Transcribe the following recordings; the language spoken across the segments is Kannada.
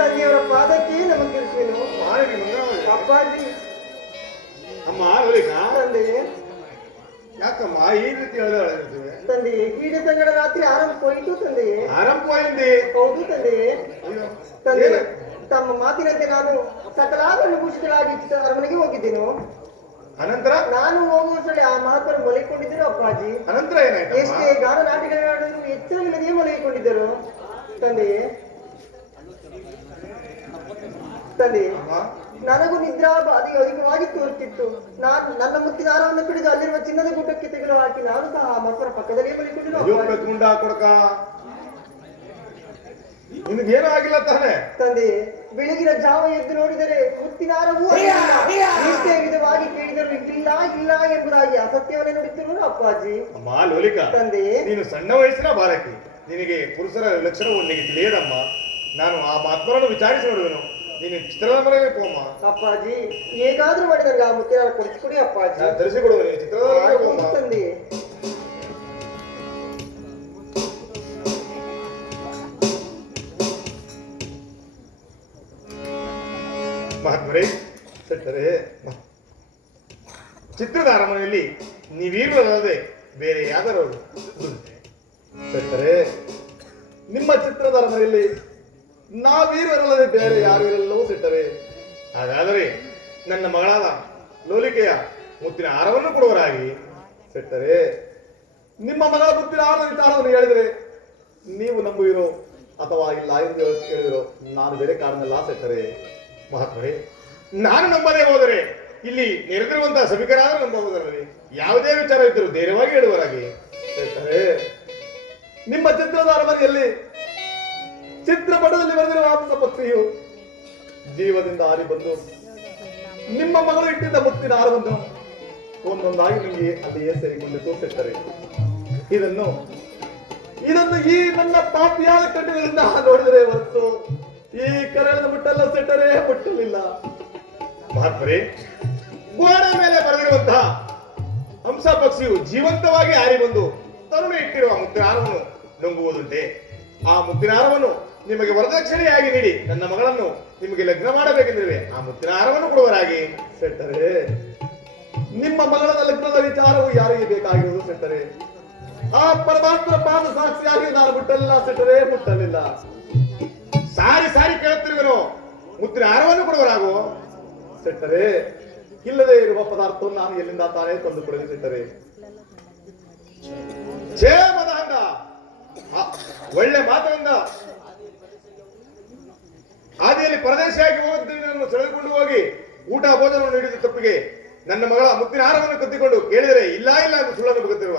ತಂದೆಯವರ ಪಾದಕ್ಕೆ ನಮಸ್ಕರಿಸುವೆನು. ಅಪ್ಪಾಜಿ. ಅಮ್ಮ ಲಲಿತಾ, ತಂದೆಯೇ. ಯಾಕಮ್ಮ ಈ ರೀತಿ ಹೇಳಿದ್ರೆ? ತಂದೆಯೇ, ಕೀಡ ಸಂಗಡ ರಾತ್ರಿ ಆರಂಭವಾಯಿತು ತಂದೆಯೇ. ಆರಂಭವಾಗಿದೆ? ಹೌದು ತಂದೆಯೇ. ತಂದೆ, ತಮ್ಮ ಮಾತಿನಂತೆ ನಾನು ಸಕಲಾಗಲು ಭೂಷಿತರಾಗಿ ಅರಮನೆಗೆ ಹೋಗಿದ್ದೇನು. ಅನಂತರ ನಾನು ಹೋಗುವ ಸಲ ಆ ಮಹಾತ್ಮರು ಮಲಗಿಕೊಂಡಿದ್ದರು ಅಪ್ಪಾಜಿ. ಅನಂತರ ಏನಾಯ್ತು? ಎಷ್ಟೇ ಗಾನ ನಾಟಕಗಳಾಡಿದ್ರು ಎಚ್ಚರವಿಲ್ಲದೆಯೇ ಮಲಗಿಕೊಂಡಿದ್ದರು ತಂದೆಯೇ. ತಂದೆಯೇ, ನನಗೂ ನಿದ್ರಾ ಬಾಧೆಯು ಅಧಿಕವಾಗಿ ತೋರುತ್ತಿತ್ತು. ನನ್ನ ಮುತ್ತಿನ ಹಾರವನ್ನು ಕುಡಿದು ಅಲ್ಲಿರುವ ಚಿನ್ನದ ಗುಡ್ಡಕ್ಕೆ ತೆಗೆದು ಹಾಕಿ ನಾನು ಸಹ ಆ ಮಕ್ಕಳ ಪಕ್ಕದಲ್ಲೇ ಮಲಗಿಕೊಂಡಿದ್ದರು. ನಿನಗೇನು ಆಗಿಲ್ಲ ತಾನೆ? ತಂದೆಯೇ, ಬೆಳಗಿನ ಜಾವ ಎದ್ದು ನೋಡಿದರೆ ಮುತ್ತಿನ ಹಾರವೂ ಇಷ್ಟೇ ವಿಧವಾಗಿ ಕೇಳಿದರು ಇಲ್ಲ ಇಲ್ಲ ಎಂಬುದಾಗಿ ಅಸತ್ಯವನ್ನೇ ನುಡಿತಿರುವುದು ಅಪ್ಪಾಜಿ. ಅಮ್ಮ ಲೋಲಿಕಾ, ತಂದೆಯೇ, ನೀನು ಸಣ್ಣ ವಯಸ್ಸಿನ ಬಾಲಕಿ, ನಿನಗೆ ಪುರುಷರ ಲಕ್ಷಣವು ನಿನಗೆ ತಿಳಿಯದಮ್ಮ. ನಾನು ಆ ಮಾತ್ಮರನ್ನು ವಿಚಾರಿಸಿ ನೋಡುವೆನು. ನೀನು ಚಿತ್ರದ ಮನೆಗೆ ಹೋಮ್ಮ. ಅಪ್ಪಾಜಿ, ಹೇಗಾದ್ರೂ ಮಾಡಿ ನನಗೆ ಆ ಮುತ್ತಿನ ಹಾರ ಕೊಡಿಸಿಕೊಡಿ ಅಪ್ಪಾಜಿ. ತರಿಸಿಕೊಡುವೆ. ಚಿತ್ರದ ಮನೆಗೆ ಹೋಮ್ಮ ತಂದೆಯೇ. ಮಹಾತ್ಮರೇ, ಸತ್ತರೆ ಚಿತ್ರದ ಅರಮನೆಯಲ್ಲಿ ನೀವಿರುವುದಲ್ಲದೆ ಬೇರೆ ಯಾವ್ದಾರು ಸತ್ತರೆ ನಿಮ್ಮ ಚಿತ್ರದ ಅರಮನೆಯಲ್ಲಿ ನಾವಿರುವಲ್ಲದೆ ಬೇರೆ ಯಾರು ಇರಲ್ಲವೂ ಸಿಟ್ಟರೆ. ಹಾಗಾದರೆ ನನ್ನ ಮಗಳಾದ ಲೋಲಿಕೆಯ ಮುತ್ತಿನ ಹಾರವನ್ನು ಕೊಡುವರಾಗಿ ಸಿಟ್ಟರೆ. ನಿಮ್ಮ ಮಗಳ ಮುತ್ತಿನ ಹಾರದ ವಿಚಾರವನ್ನು ಹೇಳಿದರೆ ನೀವು ನಂಬುವಿರೋ ಅಥವಾ ಇಲ್ಲ ಎಂದು ಹೇಳಿದಿರೋ ನಾನು ಬೇರೆ ಕಾರಣಲ್ಲ ಸಿಟ್ಟರೆ. ಮಹಾತ್ಮರೇ, ನಾನು ನಂಬದೇ ಹೋದರೆ ಇಲ್ಲಿ ನೆರೆದಿರುವಂತಹ ಸಭಿಕರಾದರೂ ನಂಬಬಹುದರಲ್ಲಿ ಯಾವುದೇ ವಿಚಾರ ಇದ್ದರೂ ಧೈರ್ಯವಾಗಿ ಹೇಳುವರಾಗಿ ಹೇಳ್ತಾರೆ. ನಿಮ್ಮ ಚಿತ್ರದ ಅರಮನೆಯಲ್ಲಿ ಚಿತ್ರಪಟದಲ್ಲಿ ಬರೆದಿರುವ ಹಂಸ ಪಕ್ಷಿಯು ಜೀವದಿಂದ ಹಾರಿ ಬಂದು ನಿಮ್ಮ ಮಗಳು ಇಟ್ಟಿದ್ದ ಮುತ್ತಿನ ಹಾರವನ್ನು ಒಂದೊಂದಾಗಿ ನಿಮಗೆ ಅಲ್ಲಿಯೇ ಸೇರಿಕೊಂಡು ತೋರಿಸಿರ್ತಾರೆ. ಇದನ್ನು ಈ ನನ್ನ ಪಾಪಿಯಾದ ಕಣ್ಣುಗಳಿಂದ ನೋಡಿದರೆ ಹೊರತು ಈ ಕರಳದ ಮುಟ್ಟಲ್ಲ ಸೆಟ್ಟರೆ ಮುಟ್ಟಲಿಲ್ಲ. ಮಹಾತ್ಮರೇ, ಗೋಡೆ ಮೇಲೆ ಬರೆದಿರುವಂತಹ ಹಂಸ ಪಕ್ಷಿಯು ಜೀವಂತವಾಗಿ ಹಾರಿ ಬಂದು ತರುಣ ಇಟ್ಟಿರುವ ಮುತ್ತಿನ ಹಾರವನ್ನು ನುಂಗುವುದುಂಟೆ. ಆ ಮುತ್ತಿನ ಹಾರವನ್ನು ನಿಮಗೆ ವರದಕ್ಷಿಣೆಯಾಗಿ ನೀಡಿ ನನ್ನ ಮಗಳನ್ನು ನಿಮಗೆ ಲಗ್ನ ಮಾಡಬೇಕೆಂದಿರುವೆ. ಆ ಮುತ್ತಿನ ಹಾರವನ್ನು ಕೊಡುವರಾಗಿ ಸೆಟ್ಟರೆ. ನಿಮ್ಮ ಮಗಳ ಲಗ್ನದ ವಿಚಾರವು ಯಾರಿಗೆ ಬೇಕಾಗಿರುವುದು ಸೆಟ್ಟರೆ. ಆ ಪರಮಾತ್ಮನ ಪಾದ ಸಾಕ್ಷಿಯಾಗಿ ನಾನು ಮುಟ್ಟಲಿಲ್ಲ ಸೆಟ್ಟರೆ, ಮುಟ್ಟಲಿಲ್ಲ. ಸಾರಿ ಸಾರಿ ಕೇಳುತ್ತಿರುವೆನು, ಮುತ್ತಿನ ಹಾರವನ್ನು ಕೊಡುವರಾಗೋ ಸೆಟ್ಟರೆ. ಇಲ್ಲದೆ ಇರುವ ಪದಾರ್ಥವನ್ನು ನಾನು ಎಲ್ಲಿಂದ ತಾನೇ ತಂದು ಕೊಡಲಿ ಸೆಟ್ಟರೆ. ಕ್ಷೇಮದ ಅಂದ ಒಳ್ಳೆ ಮಾತರಿಂದ ಹಾದಿಯಲ್ಲಿ ಪರದೇಶಿಯಾಗಿ ಹೋಗುತ್ತೀನಿ ನಾನು ಸೆಳೆದುಕೊಂಡು ಹೋಗಿ ಊಟ ಭೋಜನ ನೀಡಿದ ತಪ್ಪಿಗೆ ನನ್ನ ಮಗಳ ಮುತ್ತಿನ ಹಾರವನ್ನು ಕತ್ತಿಕೊಂಡು ಕೇಳಿದರೆ ಇಲ್ಲ ಇಲ್ಲ ಎಂದು ಸುಳ್ಳನ್ನು ಬರುತ್ತಿರುವ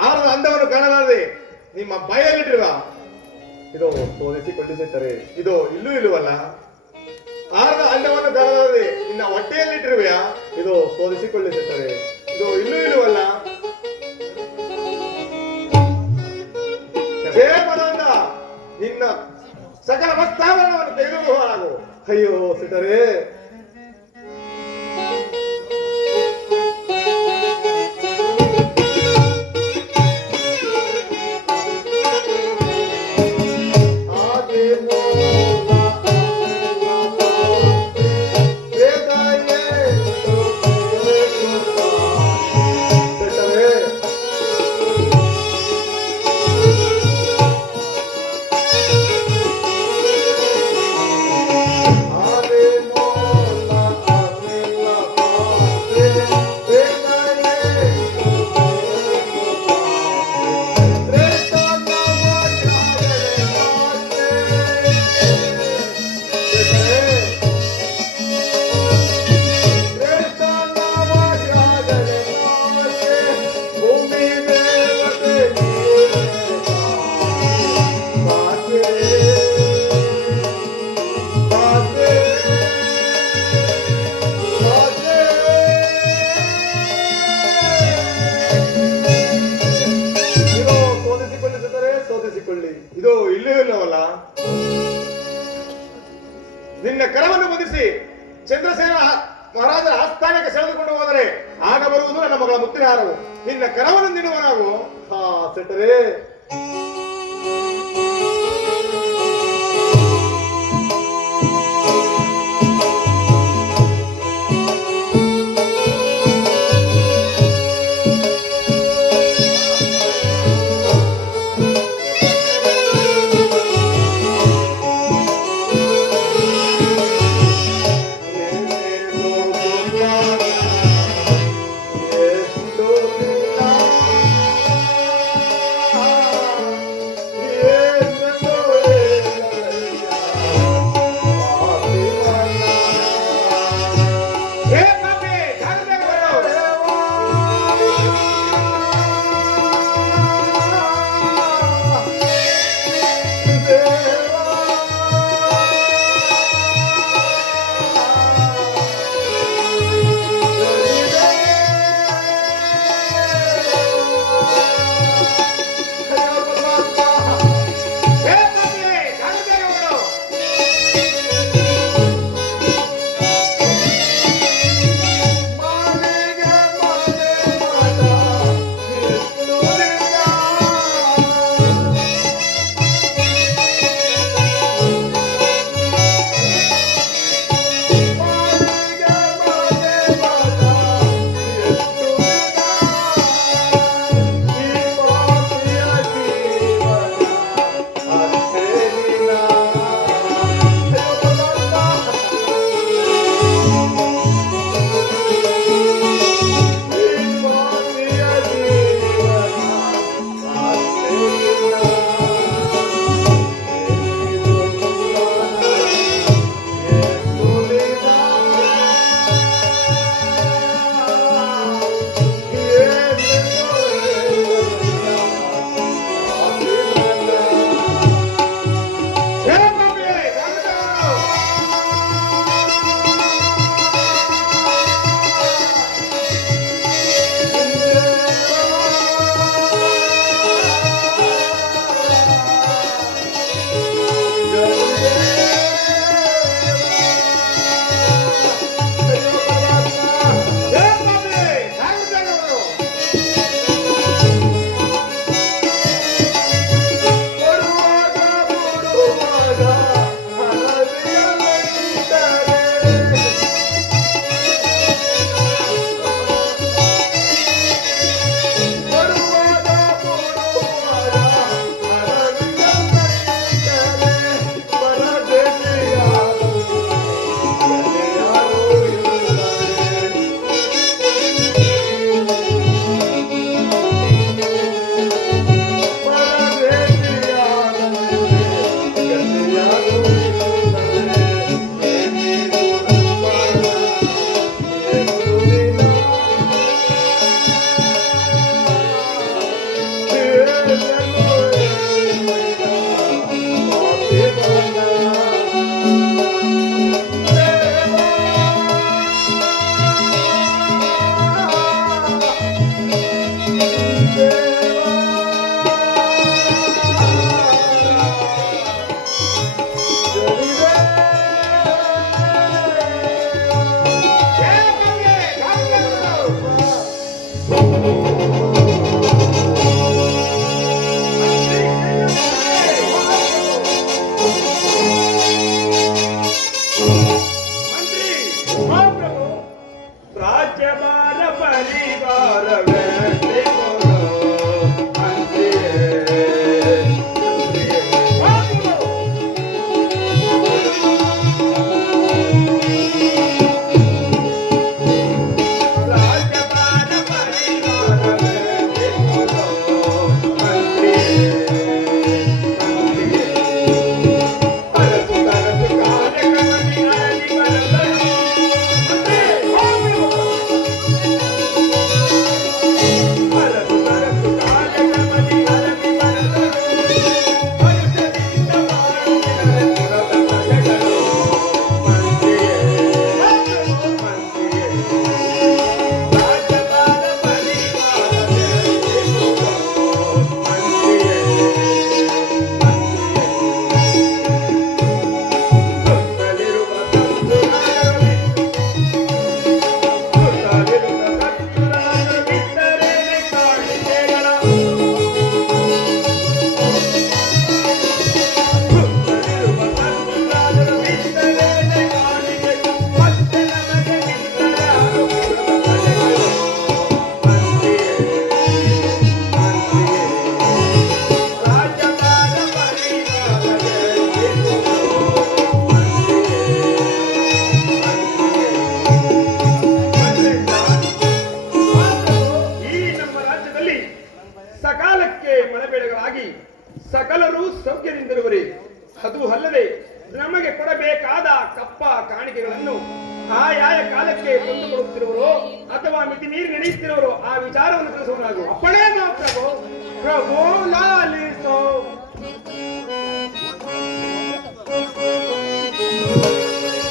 ಹಾರದ ಅಂದವನ್ನು ಕಾಣಲಾರದೆ ನಿಮ್ಮ ಬಾಯಲ್ಲಿಟ್ಟಿರುವ ಇದು ತೋರಿಸಿಕೊಂಡಿಸುತ್ತಾರೆ. ಇದು ಇಲ್ಲೂ ಇಲ್ಲವಲ್ಲ. ಹಾರದ ಅಂಡವನ್ನು ಕಾಣಲಾರದೆ ನಿನ್ನ ಹೊಟ್ಟೆಯಲ್ಲಿಟ್ಟಿರುವೆಯಾ? ಇದು ಶೋಧಿಸಿಕೊಳ್ಳಿಸುತ್ತಾರೆ. ಇದು ಇಲ್ಲೂ ಇಲ್ಲವಲ್ಲ. ನಿನ್ನ ಸಕಲ ವಸ್ತಾವರಣವನ್ನು ತೆಗೆದುಕೊಳ್ಳಲಾಗು. ಅಯ್ಯೋ ಸಿಟ್ಟರೆ, ಇದು ಇಲ್ಲೂ ಇಲ್ಲವಲ್ಲ. ನಿನ್ನ ಕರವನ್ನು ಬಂಧಿಸಿ ಚಂದ್ರಸೇನ ಮಹಾರಾಜರ ಆಸ್ಥಾನಕ್ಕೆ ಸೆಳೆದುಕೊಂಡು ಹೋದರೆ ಆಗ ಬರುವುದು ನನ್ನ ಮಗಳ ಮುತ್ತಿನ ಹಾರವು. ನಿನ್ನ ಕರವನ್ನು ನೀಡುವ ನಾವು ಸೆಟ್ಟರೆ. ನಮಗೆ ಕೊಡಬೇಕಾದ ಕಪ್ಪ ಕಾಣಿಕೆಗಳನ್ನು ಆಯಾಯ ಕಾಲಕ್ಕೆ ತಂದುಕೊಡುತ್ತಿರುವರು ಅಥವಾ ಮಿತಿ ಮೀರಿ ನಡೆಯುತ್ತಿರುವರು ಆ ವಿಚಾರವನ್ನು ತಿಳಿಸುವನಾಗು. ಅಪ್ಪಣೆ ಪ್ರಭು. ಪ್ರಭು ಲಾಲಿಸೋ.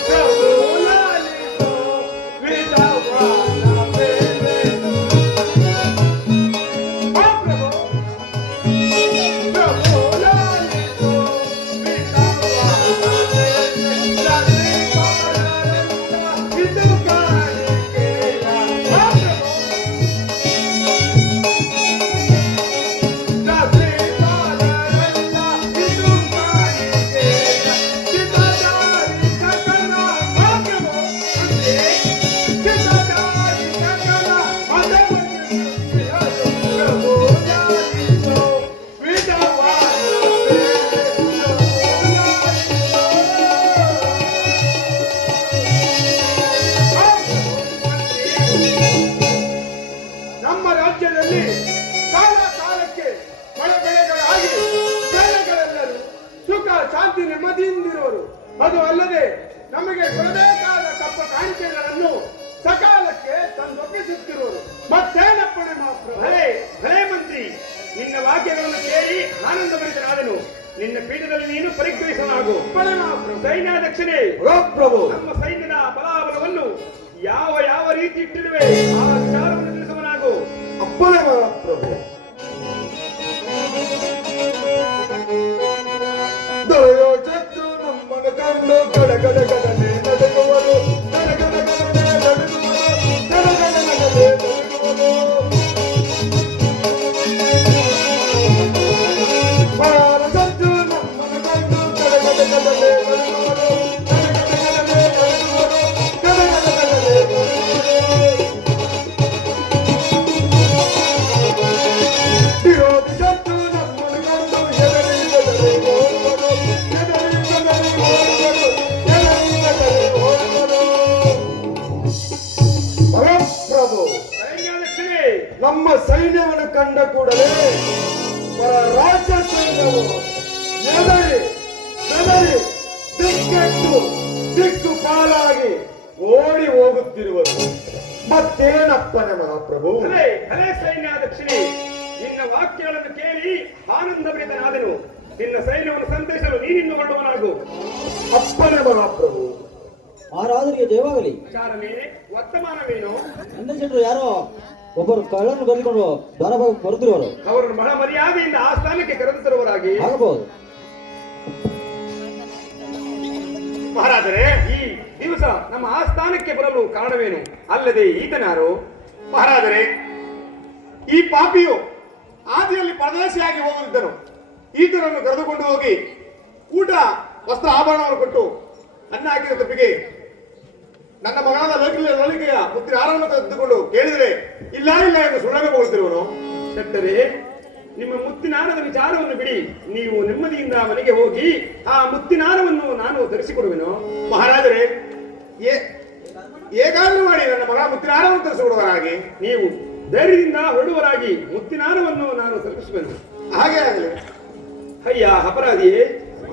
ಪ್ರಭು ಲಾಲಿಸೋ. ವಿಧವಾದ ಬೇರೆ. ಆ ಪ್ರಭು. ಪ್ರಭು ಲಾಲಿಸೋ. ವಿಧವಾದ ಬೇರೆ. ಜಾತ್ರೆ ಮಾಡರಲ್ಲ ಇದು ಕಾಣಿಕೆಯ. ಆ ಪ್ರಭು. ಜಾತ್ರೆ ಮಾಡರಲ್ಲ ಇದು ಕಾಣಿಕೆಯ. ಚಿತ್ತದಾರಿ ಸಕಲ. ಆ ಪ್ರಭು. ಅಂದ್ರೆ ಚಿತ್ತದಾರಿ ಸಕಲ ಮದವನ್ನು ಪ್ರಭು ಲಾಲಿಸೋ. ವಿಧವಾದ ಬೇರೆ. ಪ್ರಭು ಲಾಲಿಸೋ. ನಮ್ಮ ರಾಜ್ಯದಲ್ಲಿ ಕಾಲ ಕಾಲಕ್ಕೆ ಮಳೆ ಬೆಳೆಗಳಾಗಿ ಜನಗಳೆಲ್ಲರೂ ಸುಖ ಶಾಂತಿ ನೆಮ್ಮದಿಯಿಂದಿರುವರು. ಅದು ಅಲ್ಲದೆ ನಮಗೆ ಕೊಡಬೇಕಾದ ಕಪ್ಪ ಕಾಣಿಕೆಗಳನ್ನು ಸಕಾಲಕ್ಕೆ ತಂದೊಪ್ಪಿಸುತ್ತಿರುವರು. ಮತ್ತೇನಪ್ಪಣೆ ಮಾತ್ರ. ಭಲೆ ಭಲೆ ಮಂತ್ರಿ, ನಿನ್ನ ವಾಕ್ಯಗಳನ್ನು ಕೇಳಿ ಆನಂದಭರಿತನಾದನು. ನಿನ್ನ ಪೀಠದಲ್ಲಿ ನೀನು ಪರಿಗ್ರಹಿಸಲಾಗು. ಅಪ್ಪಣೆ ಮಾತ್ರ. ಸೈನ್ಯಾಧ್ಯಕ್ಷನೇ, ಪ್ರಭು ನಮ್ಮ ಸೈನ್ಯದ ಬಲಾಬಲವನ್ನು ಯಾವ ಯಾವ ರೀತಿ ಇಟ್ಟಿರುವೆ ಆ ವಿಚಾರವನ್ನು ತಿಳಿಸುವನಾಗು. ಅಪ್ಪಣೆ ಪ್ರಭು. ದೊರೆಯೋ ಶತ್ರು ನಮ್ಮನ್ನು ಕಂಡು ಗಡಗಡಗಡನೆ ನಡುಗುವರು. ಗಡಗಡಗಡನೆ ನಡುಗುವರು. ಗಡಗಡಗಡನೆ ನಡುಗುವರು. ಬಾರ ಶತ್ರು ನಮ್ಮನ್ನು ಕಂಡು ಗಡಗಡಗಡನೆ ನಡುಗುವರು. ಗಡಗಡಗಡನೆ ನಡುಗುವರು. ಗಡಗಡಗಡನೆ ನಡುಗುವರು. ವಿರೋಧಿ ಶತ್ರು ನಮ್ಮನ್ನು ಕಂಡು ಎದರಿಲ್ಲದೆ ಓಡುವರು. ಎದರಿಲ್ಲದೆ ಓಡುವರು. ಎದರಿಲ್ಲದೆ ಓಡುವರು. ಪ್ರಭು, ಸೈನ್ಯಾಧ್ಯಕ್ಷನೇ, ನಮ್ಮ ಸೈನ್ಯವನ್ನು ಕಂಡ ಕೂಡಲೇ ಪರ ರಾಜ್ಯ ಸೈನ್ಯವು ಎದರಿ ಬೆದರಿ ದಿಕ್ಕೆಟ್ಟು ದಿಕ್ಕು ಪಾಲಾಗಿ ಓಡಿ ಹೋಗುತ್ತಿರುವರು. ಮತ್ತೇನಪ್ಪನೆ ಮಹಾಪ್ರಭು? ಭಲೆ ಭಲೆ ಸೈನ್ಯಾಧ್ಯಕ್ಷನೇ, ನಿನ್ನ ವಾಕ್ಯಗಳನ್ನು ಕೇಳಿ ಆನಂದಭರಿತನಾದನು. ನಿನ್ನ ಸೈನ್ಯವನ್ನು ಸಂತೈಸಲು ನೀನಿನ್ನುಕೊಳ್ಳುವನಾಗು. ಅಪ್ಪನೆ ಮಹಾಪ್ರಭು. ಮಹಾರಾಜರಿಗೆ ಜಯವಾಗಲಿ. ವಿಚಾರವೇ ವರ್ತಮಾನವೇನು? ನನ್ನ ಜನರು ಯಾರೋ ಒಬ್ಬರು ಕಳ್ಳನ್ನು ಕರೆದುಕೊಂಡು ದ್ವಾರಭಾಗ ಬರುತ್ತಿರುವರು. ಅವರನ್ನು ಬಹಳ ಮರ್ಯಾದೆಯಿಂದ ಆ ಸ್ಥಾನಕ್ಕೆ ಕರೆದುತರುವರಾಗಿ. ಆಗಬಹುದು. ಮಹಾರಾಜರೇ, ಈ ದಿವಸ ನಮ್ಮ ಆಸ್ಥಾನಕ್ಕೆ ಬರಲು ಕಾರಣವೇನು? ಅಲ್ಲದೆ ಈತನಾರು? ಮಹಾರಾಜರೇ, ಈ ಪಾಪಿಯು ಆದಿಯಲ್ಲಿ ಪರದೇಶಿಯಾಗಿ ಹೋಗುತ್ತಿದ್ದನು. ಈತನನ್ನು ಕರೆದುಕೊಂಡು ಹೋಗಿ ಊಟ ವಸ್ತ್ರ ಆಭರಣವನ್ನು ಕೊಟ್ಟು ಅನ್ನ ಹಾಕಿದ ತಪ್ಪಿಗೆ ನನ್ನ ಮಗನಾದ ಲಲಿಕೆಯ ಮುತ್ತಿನ ಹಾರವನ್ನು ತೆಗೆದುಕೊಂಡು ಕೇಳಿದರೆ ಇಲ್ಲ ಇಲ್ಲ ಎಂದು ಸುಳ್ಳಗೆ ಹೋಗುತ್ತಿರುವನು. ಶೆಟ್ಟರೇ, ನಿಮ್ಮ ಮುತ್ತಿನಾರದ ವಿಚಾರವನ್ನು ಬಿಡಿ. ನೀವು ನೆಮ್ಮದಿಯಿಂದ ಮನೆಗೆ ಹೋಗಿ ಆ ಮುತ್ತಿನಾರವನ್ನು ನಾನು ಧರಿಸಿಕೊಡುವೆನು. ಮಹಾರಾಜರೇ, ಹೇಗಾದರೂ ಮಾಡಿ ನನ್ನ ಮಗಳ ಮುತ್ತಿನ ಹಾರವನ್ನು ತರಿಸಿಕೊಡುವರಾಗಿ. ನೀವು ಧೈರ್ಯದಿಂದ ಹೊರಡುವರಾಗಿ ಮುತ್ತಿನಾರವನ್ನು ನಾನು ತಲುಪಿಸುವೆನು. ಹಾಗೆ ಆಗಲಿ. ಅಯ್ಯ ಅಪರಾಧಿಯೇ,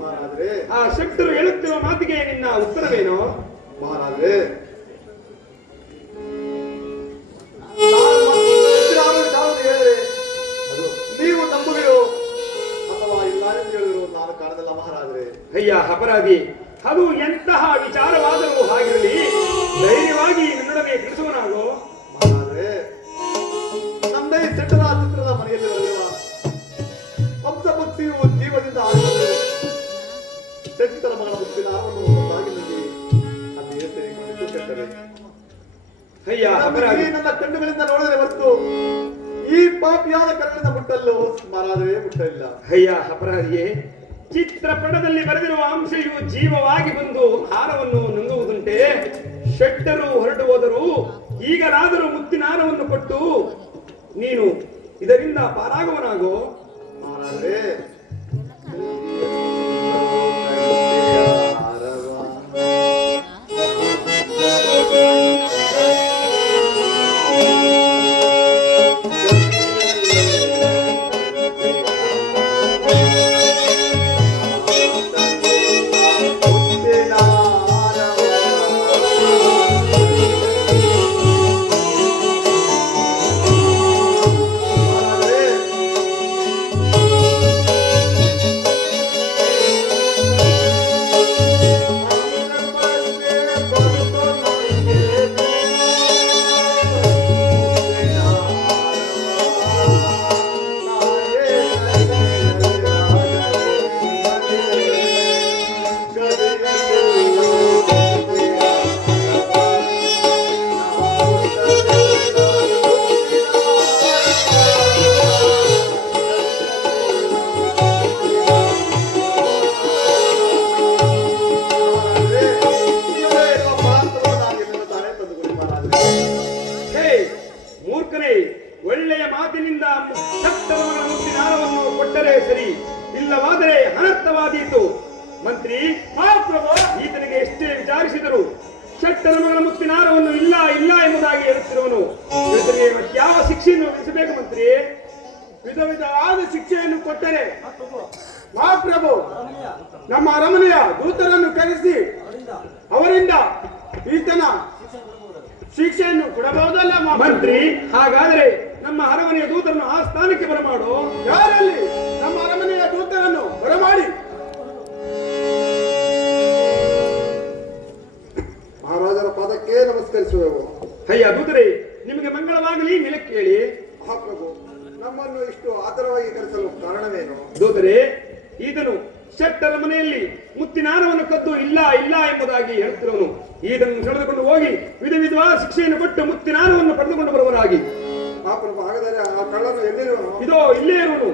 ಮಹಾರಾಜರೇ, ಆ ಶೆಟ್ಟರು ಹೇಳುತ್ತಿರುವ ಮಾತಿಗೆ ನಿನ್ನ ಉತ್ತರವೇನು? ಮಹಾರಾಜರೇ, ನೀವು ನಂಬುವಿರೋ ಅಥವಾ ಇಲ್ಲ ಎಂದು ಹೇಳಿದ್ರು ನಾನು ಕಾಣದಲ್ಲ ಮಹಾರಾಜರೇ. ಅಯ್ಯ ಅಪರಾಧಿ, ಅದು ಎಂತಹ ವಿಚಾರವಾದರೂ ಆಗಿರಲಿ, ಧೈರ್ಯವಾಗಿ ನನ್ನೊಡನೆ ತಿಳಿಸುವನಾಗೋ. ಮಹಾರಾಜರೇ, ನಮ್ಮ ಈ ಸೆಟ್ಟರ ಚಿತ್ರದ ಮನೆಯಲ್ಲಿ ಬರೆದಿರುವ ವಂಶಭಕ್ತಿಯು ಜೀವದಿಂದ ಆಡಿದರು. ಸೆಟ್ಟರ ಮಗಳ ಮುತ್ತಿನ ಹಾರವನ್ನು ಒಂದೊಂದಾಗಿ ನುಂಗಿ ಅಲ್ಲಿಯೇ ಸೇರಿಕೊಂಡಿದ್ದು ಸೆಟ್ಟರೆ. ಅಯ್ಯ ಅಪರಾಧಿ, ನನ್ನ ಕಣ್ಣುಗಳಿಂದ ನೋಡಿದರೆ ಹೊರತು ಈ ಪಾಪಿಯಾದ ಕರಳಿನ ಮುಟ್ಟಲು ಮಹಾರಾಜರೇ ಮುಟ್ಟಲಿಲ್ಲ. ಅಯ್ಯ ಅಪರಾಧಿಯೇ, ಚಿತ್ರಪಟದಲ್ಲಿ ಬರೆದಿರುವ ಅಂಶೆಯು ಜೀವವಾಗಿ ಬಂದು ಹಾರವನ್ನು ನುಂಗುವುದುಂಟೆ. ಶೆಟ್ಟರು ಹೊರಟು ಹೋದರು. ಈಗಲಾದರೂ ಮುತ್ತಿನಾರವನ್ನು ಕೊಟ್ಟು ನೀನು ಇದರಿಂದ ಪಾರಾಗುವನಾಗೋ. ಮಹಾರಾಜರೇ, ಶೆಟ್ಟನ ಮಗಳ ಮುತ್ತಿನಾರವನ್ನು ಇಲ್ಲ ಇಲ್ಲ ಎಂಬುದಾಗಿ ಹೇಳುತ್ತಿರುವನು. ಯಾವ ಶಿಕ್ಷೆಯನ್ನು ವಿಧಿಸಬೇಕು ಮಂತ್ರಿ? ವಿಧ ವಿಧವಾದ ಶಿಕ್ಷೆಯನ್ನು ಕೊಟ್ಟರೆ ಮಹಾಪ್ರಭು ನಮ್ಮ ಅರಮನೆಯ ದೂತರನ್ನು ಕರೆಸಿ ಅವರಿಂದ ಈತನ ಶಿಕ್ಷೆಯನ್ನು ಕೊಡಬಹುದಲ್ಲ ಮಂತ್ರಿ? ಹಾಗಾದರೆ ನಮ್ಮ ಅರಮನೆಯ ದೂತರನ್ನು ಆ ಸ್ಥಾನಕ್ಕೆ ಬರಮಾಡು. ಯಾರಲ್ಲಿ ನಮ್ಮ ಅರಮನೆಯ ದೂತರನ್ನು ಬರಮಾಡಿ. ಮಹಾರಾಜರ ಪಾದಕ್ಕೆ ನಮಸ್ಕರಿಸುವೆವು. ಅಯ್ಯ ದೂತರೇ, ನಿಮಗೆ ಮಂಗಳವಾಗಲಿ. ನೆಲಕ್ಕೆ ಕೇಳಿ. ಮಹಾಪ್ರಭು, ನಮ್ಮನ್ನು ಇಷ್ಟು ಆತರವಾಗಿ ಕರೆಸಲು ಕಾರಣವೇನು? ದೂತರೇ, ಈತನು ಶೆಟ್ಟರ ಮನೆಯಲ್ಲಿ ಮುತ್ತಿನಾರವನ್ನು ಕದ್ದು ಇಲ್ಲ ಇಲ್ಲ ಎಂಬುದಾಗಿ ಹೇಳುತ್ತಿರುವನು. ಈತನನ್ನು ಸೆಳೆದುಕೊಂಡು ಹೋಗಿ ವಿಧ ವಿಧವಾದ ಶಿಕ್ಷೆಯನ್ನು ಕೊಟ್ಟು ಮುತ್ತಿನಾರವನ್ನು ಪಡೆದುಕೊಂಡು ಬರುವರಾಗಿ. ಮಹಾಪ್ರಭು, ಹಾಗಾದರೆ ಆ ಕಳ್ಳನು ಎಲ್ಲಿರುವನು? ಇದೋ ಇಲ್ಲೇ ಇರುವನು.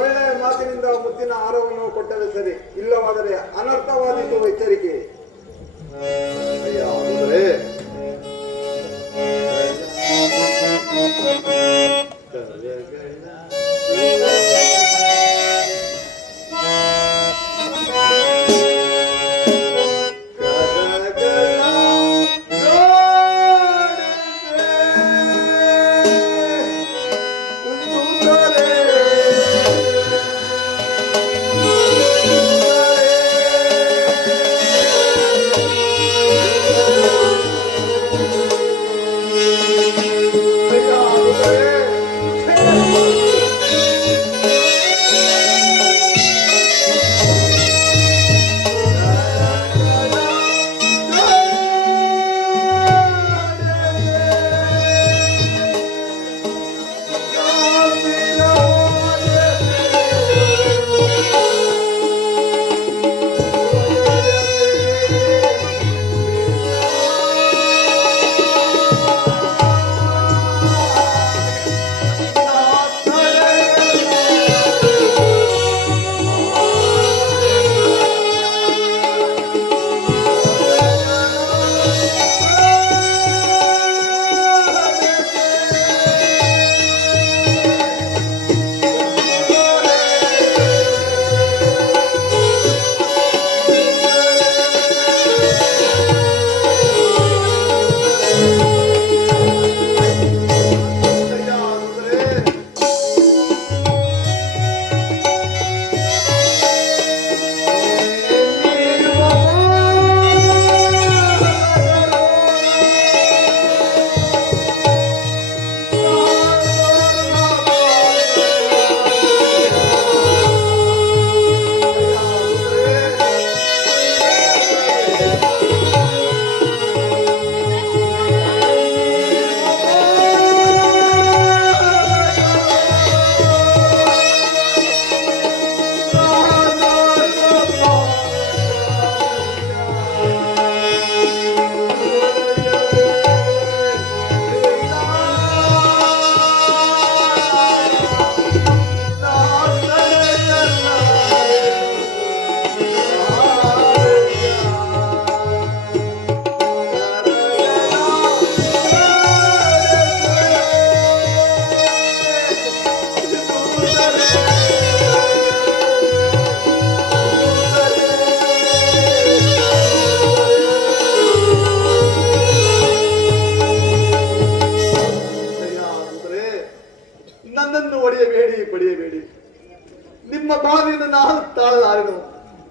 ಒಳ್ಳೆಯ ಮಾತಿನಿಂದ ಮುತ್ತಿನ ಆಹಾರವನ್ನು ಕೊಟ್ಟರೆ ಸರಿ, ಇಲ್ಲವಾದರೆ ಅನರ್ಥವಾದೀತು. ಎಚ್ಚರಿಕೆ.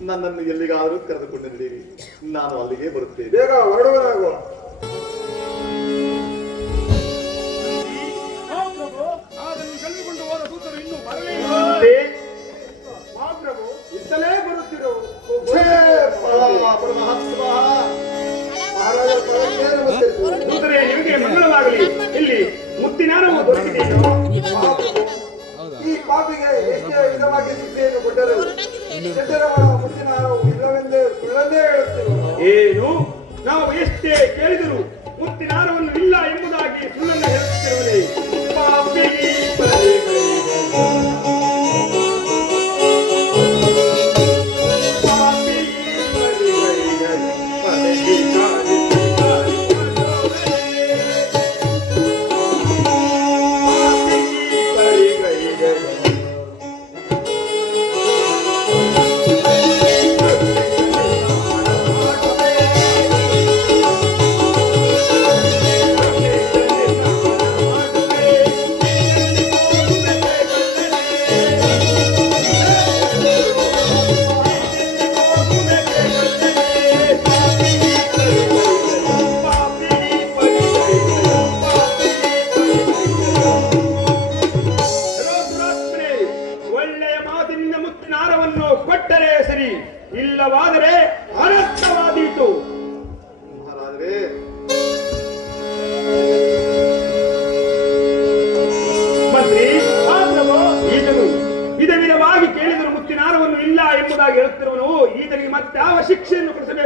ನನ್ನನ್ನು ಎಲ್ಲಿಗಾದರೂ ಕರೆದುಕೊಂಡು ನಡೆಯಿರಿ, ನಾನು ಅಲ್ಲಿಗೆ ಬರುತ್ತೇನೆ. ಬೇಗ ಹೊರಡುವನಾಗುವ. ಕಳೆದುಕೊಂಡು ಹೋದ ದೂತರು ಇನ್ನೂ ಬರಲೇ ಮಹಾಪ್ರಭು ಇತ್ತಲೇ ಬರುತ್ತಿರು. ದೂತರೇ, ನಿಮಗೆ ಮಂಗಳವಾಗಲಿ. ಇಲ್ಲಿ ಮುತ್ತಿನಾರವು ದೊರಕಿದೆಯೋ? ಈ ಪಾಪಿಗೆ ಎಷ್ಟೇ ವಿಧವಾಗಿ ಶಿಕ್ಷೆಯನ್ನು ಕೊಟ್ಟರು ಮುತ್ತಿನಾರವು ಇಲ್ಲವೆಂದೇ ಸುಳ್ಳನ್ನೇ ಹೇಳುತ್ತಿರು. ಏನು? ನಾವು ಎಷ್ಟೇ ಕೇಳಿದರು ಮುತ್ತಿನಾರವನ್ನು ಇಲ್ಲ ಎಂಬುದಾಗಿ ಸುಳ್ಳನ್ನು ಹೇಳುತ್ತಿರುವುದೇ? ಪಾಪಿ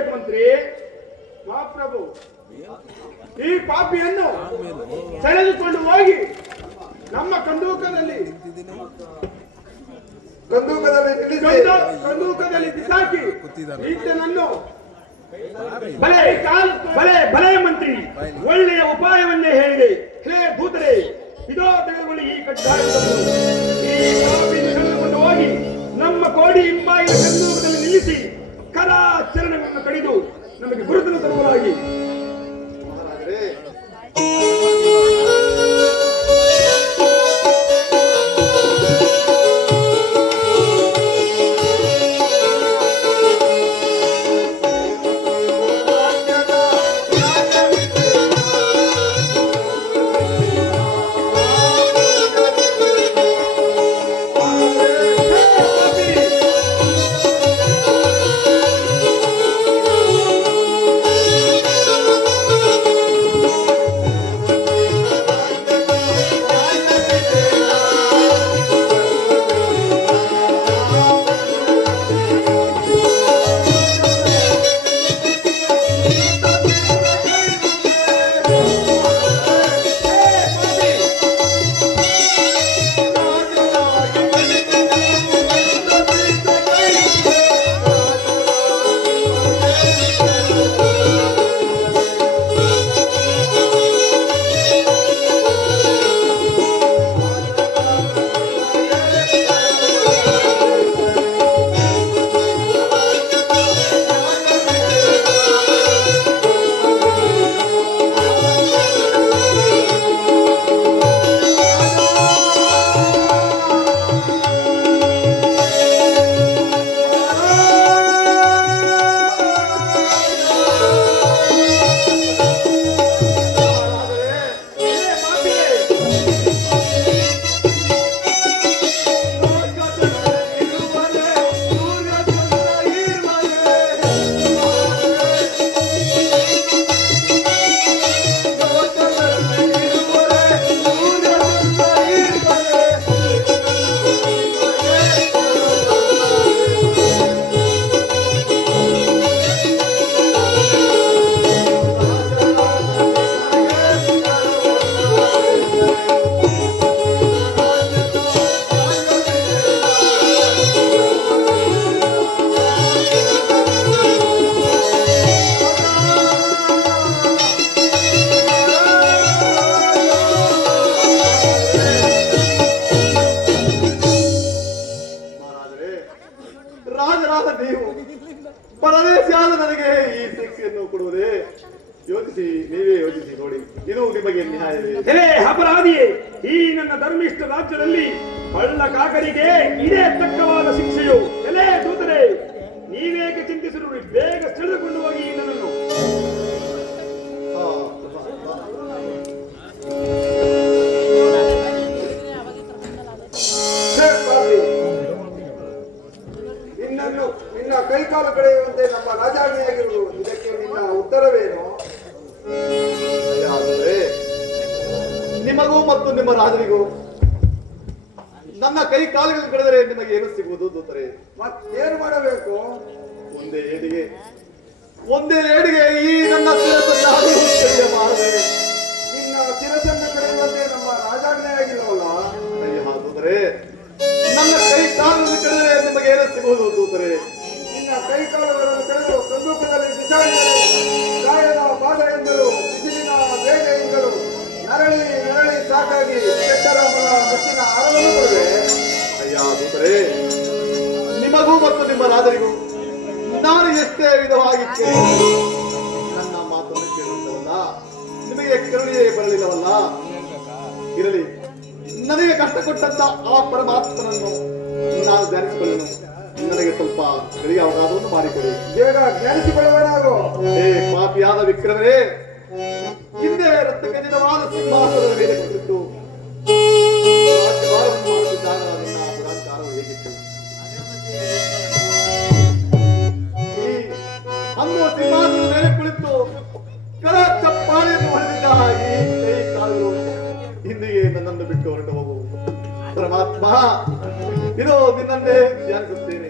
ಮಾಡಬೇಕು ಮಂತ್ರಿ? ಮಹಾಪ್ರಭು, ಈ ಪಾಪಿಯನ್ನು ಸೆಳೆದುಕೊಂಡು ಹೋಗಿ ನಮ್ಮ ಕಂದೂಕದಲ್ಲಿ ಬಿಸಾಕಿ ಈತನನ್ನು ಭಲೆ ಭಲೆ ಭಲೆ ಮಂತ್ರಿ, ಒಳ್ಳೆಯ ಉಪಾಯವನ್ನೇ ಹೇಳಿದೆ. ಹೇ ದೂತರೇ, ಇದೋ ತೆಗೆದುಕೊಳ್ಳಿ ಈ ಕಡ್ಡಾಯವನ್ನು. ಈ ಪಾಪಿಯನ್ನು ಸೆಳೆದುಕೊಂಡು ಹೋಗಿ ನಮ್ಮ ಕೋಡಿ ಹಿಂಬಾಗಿಲ ಕಂದೂಕದಲ್ಲಿ ನಿಲ್ಲಿಸಿ ಕರಾಚರಣೆಯನ್ನು ಕಡಿದು ನಮಗೆ ಗುರುತನ್ನು ತರುವುದಾಗಿ. ಮಹಾರಾಜರೇ, ರಾಜರಾದ ನೀವು ಪರದೇಶಿಯಾದ ನನಗೆ ಈ ಶಿಕ್ಷೆಯನ್ನು ಕೊಡುವುದೇ? ಯೋಚಿಸಿ, ನೀವೇ ಯೋಚಿಸಿ ನೋಡಿ, ಇದು ನಿಮಗೆ ನ್ಯಾಯವೇ? ಹೇ ಅಪರಾಧಿಯೇ, ಈ ನನ್ನ ಧರ್ಮಿಷ್ಠ ರಾಜ್ಯದಲ್ಲಿ ಕಳ್ಳ ಕಾಕರಿಗೆ ಇದೇ ತಕ್ಕವಾದ ಶಿಕ್ಷೆಯು. ಎಲೆ ದೂತರೇ, ನೀವೇಕೆ ಚಿಂತಿಸಿರುವುದು? ಬೇಗ ಸೆಳೆದುಕೊಂಡು ಹೋಗಿ ನನ್ನನ್ನು. ನಿನ್ನ ಕೈಕಾಲು ಕಳೆಯುವಂತೆ ನಮ್ಮ ರಾಜಾಜ್ಞೆಯಾಗಿರುವುದು, ಇದಕ್ಕೆ ನಿನ್ನ ಉತ್ತರವೇನು? ಆದರೆ ನಿಮಗೂ ಮತ್ತು ನಿಮ್ಮ ರಾಜರಿಗೂ ನನ್ನ ಕೈ ಕಾಲುಗಳು ಕಳೆದರೆ ನಿಮಗೆ ಏನು ಸಿಗುವುದು ದೂತರೆ? ಮತ್ತೇನು ಮಾಡಬೇಕು? ಒಂದೇ ಏಡಿಗೆ ಈ ನನ್ನ ಶಿರಸನ್ನು ಮಾಡದೆ ನಿನ್ನ ಶಿರಸನ್ನು ಕಳೆಯುವಂತೆ ನಮ್ಮ ರಾಜಾಜ್ಞೆಯಾಗಿಲ್ಲವಲ್ಲ? ದೂತರೆ, ನನ್ನ ಕೈ ಕಾಲುಗಳನ್ನು ಕಳೆದರೆ ನಿಮಗೆ ಏನು ಸಿಗುವುದು ದೂತರೆ? ನಿನ್ನ ಕೈ ಕಾಲುಗಳನ್ನು ಕಳೆದು ಸಂದೂಕದಲ್ಲಿ ಬಿಸಾಡಿದರೆ ಗಾಯದ ಬಾಧ ಎಂದರು, ಬಿಸಿಲಿನ ಬೇಗ ಎಂದರು, ನರಳಿ ನರಳಿ ಸಾಕಾಗಿ ಕೆಟ್ಟರಾಮನ ಮುತ್ತಿನ ಅರವನ್ನು ಕೊಡುವೆ. ದೂತರೆ, ನಿಮಗೂ ಮತ್ತು ನಿಮ್ಮ ರಾಜರಿಗೂ ನಾನು ಎಷ್ಟೇ ವಿಧವಾಗಿ ಕೇಳಿದರೂ ನನ್ನ ಮಾತನ್ನು ಕೇಳುತ್ತವಲ್ಲ, ನಿಮಗೆ ಕರುಣೆಯೇ ಬರಲಿಲ್ಲವಲ್ಲ. ಇರಲಿ, ನನಗೆ ಕಷ್ಟ ಕೊಟ್ಟಂತ ಆ ಪರಮಾತ್ಮನನ್ನು ನಾನು ಧ್ಯಾನಿಸಿಕೊಳ್ಳಲು ನನಗೆ ಸ್ವಲ್ಪ ಗಳಿಗೆ ಅವಕಾಶವನ್ನು ಮಾಡಿಕೊಡಿ. ಬೇಗ ಜ್ಞಾನಿಸಿಕೊಳ್ಳುವನಾಗೋ. ಹೇ ಪಾಪಿಯಾದ ವಿಕ್ರಮರೇ, ಹಿಂದೆ ರಕ್ತಖಚಿತವಾದ ಸಿಂಹಾಸನದ ಮೇಲೆ ಕುಳಿತು ರಾಜ್ಯಭಾರವನ್ನು ಮಾಡುತ್ತಿದ್ದಾಗ ನನ್ನ ದುರಾಚಾರವು ಹೇಗಿತ್ತು? ಅಂದು ಸಿಂಹಾಸನದ ಮೇಲೆ ಕುಳಿತು ಕರ ಚಪ್ಪಾಳೆಯನ್ನು ಹೊಡೆದಿದ್ದ ಈ ಕೈ ಕಾಲುಗಳು ಹಿಂದಿಗೆ ನನ್ನನ್ನು ಬಿಟ್ಟು ಹೊರಟು ಹೋಗು. ಪರಮಾತ್ಮ, ಇದು ನಿನ್ನನ್ನೇ ಧ್ಯಾನಿಸುತ್ತೇನೆ.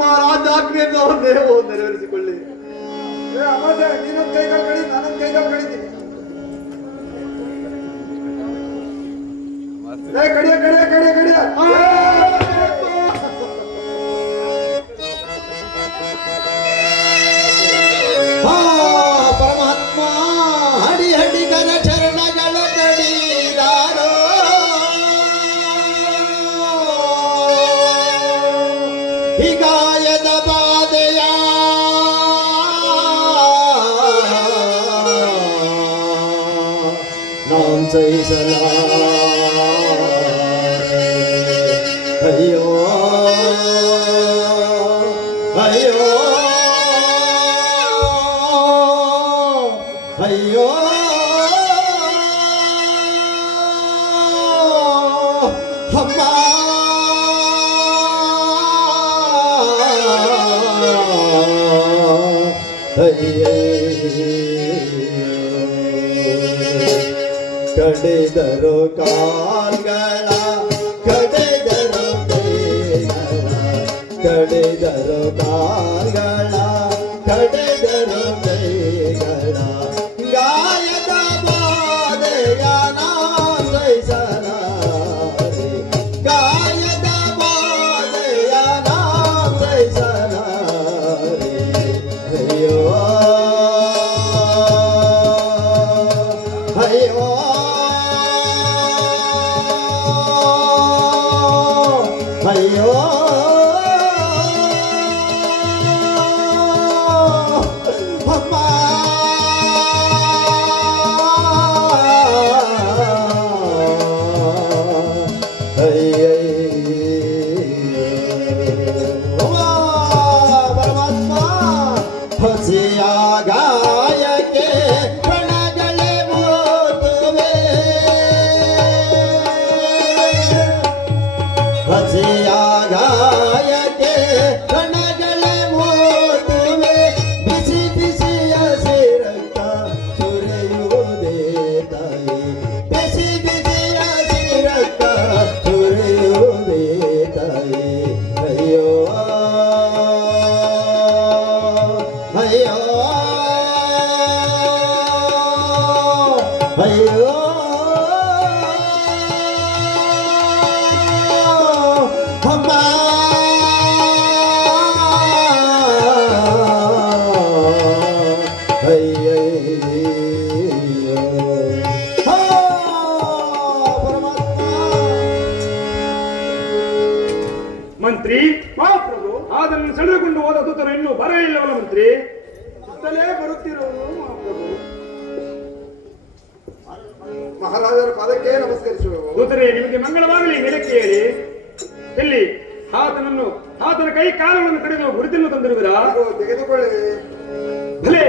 ಮಹಾರಾಜ ಆಜ್ಞೆಯನ್ನು ನೀವು ನೆರವೇರಿಸಿಕೊಳ್ಳಿ. ಏ ಅಮಾಸೆ, ನೀನೊಂದು ಕೈಗಳು ಕಡಿ, ನಾನೊಂದು ಕೈಗಳು ಕಡಿತೀನಿ. ಏ ಕಡಿಯ ಕಡಿಯ ಕಡಿಯ ಕಡಿಯ. ಪರಮಾತ್ಮ ಹಡಿ ಹಡಿಗರ ಚರಣಗಳ ಕಡಿದಾರೋ ಹಿಗಾಯದ ಬಾಧೆಯ ನಾಂ ಸಹಿಸಲ ಅಯ್ಯೋ ಅಯ್ಯೋ ಅಯ್ಯೋ ಅಮ್ಮ ಕಡೆದರು ಕಾಲ್ಗಳ ಕಡೆದರು ಕೈಗಳ ಕಡೆದರು ಕಾಲ್ಗಳ ಕಡೆದರು ಕೈಗಳ ಗಾಯದ ಬಾಧೆಯ ನಾಸೈಸಲಾರೆ ಗಾಯದ ಬಾಧೆಯ ನಾಸೈಸಲಾರೆ ಅಯ್ಯೋ ಅಯ್ಯೋ ಅಯ್ಯೋ ಅಮ್ಮ ಪರಮಾತ್ಮ ಹಸಿಯ ಗಾಯಕ್ಕೆ ಕಣಗಳೇ ಮೋದುವೆ ಹಸಿಯ ಗಾಯಕ್ಕೆ ಕಣಗಳೇ ಮೋದುವೆ ಬಿಸಿ ಬಿಸಿಯ ಸಿರಕ್ಕ ಸುರಿಯುವುದೇ ತಾಯಿ ಬಿಸಿ ಬಿಸಿಯ ಸಿರಕ್ಕ ಸುರಿಯುವುದೇ ತಾಯಿ ಅಯ್ಯೋ ಅಯ್ಯೋ ಅಯ್ಯೋ ಅಮ್ಮ ಅಯ್ಯಯ್ಯೋ ಪರಮಾತ್ಮ ಮಂತ್ರಿ, ಮಹಾಪ್ರಭು, ಅದನ್ನು ಸೆಳೆದುಕೊಂಡು ಹೋದ ದೂತರು ಇನ್ನೂ ಬರೇ ಇಲ್ಲವಲ್ಲ ಮಂತ್ರಿ? ಸುತ್ತಲೇ ಬರುತ್ತಿರುವುದು ಮಹಾಪ್ರಭು. ಮಹಾರಾಜರ ಪಾದಕ್ಕೆ ನಮಸ್ಕರಿಸುವೆವು. ದೂತರೇ, ನಿಮಗೆ ಮಂಗಳವಾಗಲಿ. ಮೇಲಕ್ಕೆ ಹೇಳಿ. ಎಲ್ಲಿ ಆತನ ಕೈ ಕಾಲುಗಳನ್ನು ಕಡಿದು ಗುರುತಿನ್ನು ತಂದಿರುವಿರಾ? ಹಾಗೂ ತೆಗೆದುಕೊಳ್ಳಿ. ಭಲೆ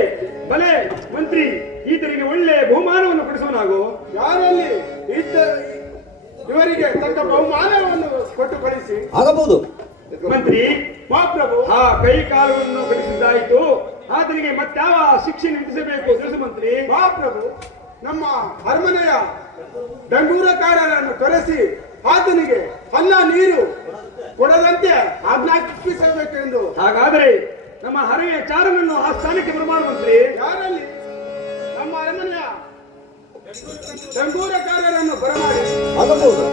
ಭಲೆ ಮಂತ್ರಿ, ಈತನಿಗೆ ಒಳ್ಳೆ ಬಹುಮಾನವನ್ನು ಕೊಡಿಸುವನಾಗು. ಯಾರಲ್ಲಿ ಇವರಿಗೆ ತಕ್ಕ ಬಹುಮಾನವನ್ನು ಕೊಟ್ಟು ಕಳಿಸಿ. ಆಗಬಹುದು. ಮಂತ್ರಿ, ಮಹಾಪ್ರಭು, ಆ ಕೈ ಕಾಲುಗಳನ್ನು ಕಡಿಸಿದ್ದಾಯಿತು. ಆತನಿಗೆ ಮತ್ತಾವ ಶಿಕ್ಷೆ ವಿಧಿಸಬೇಕು ತಿಳಿಸು ಮಂತ್ರಿ. ಮಹಾಪ್ರಭು, ನಮ್ಮ ಅರಮನೆಯ ಡಂಗೂರಕಾರರನ್ನು ಕರೆಸಿ ಆತನಿಗೆ ಅನ್ನ ನೀರು ಕೊಡದಂತೆ ಆಜ್ಞಾಪಿಸಬೇಕೆಂದು. ಹಾಗಾದರೆ ನಮ್ಮ ಹರೆಯ ಚಾರನನ್ನು ಆ ಸ್ಥಾನಕ್ಕೆ ಬರಮಾಡು ಮಂತ್ರಿ. ಯಾರಲ್ಲಿ ನಮ್ಮ ಅರಮನೆಯ ಡಂಗೂರಕಾರರನ್ನು ಬರಮಾಡಿ. ಆಗಬಹುದು.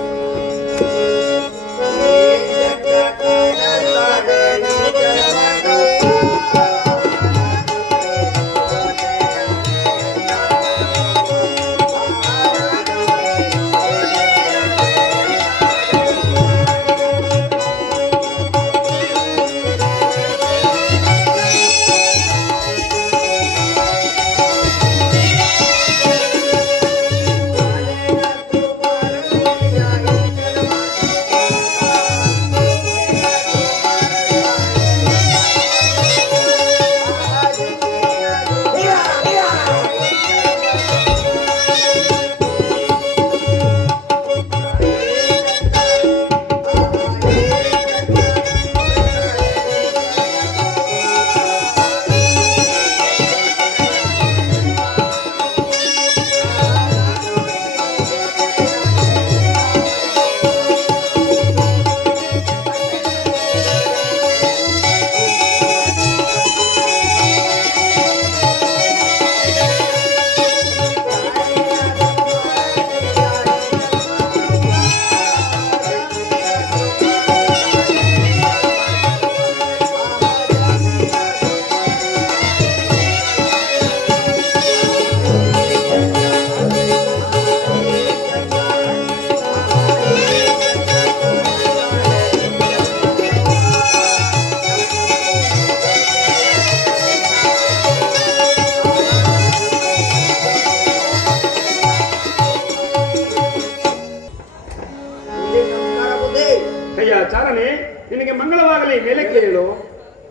ಕೇಳು.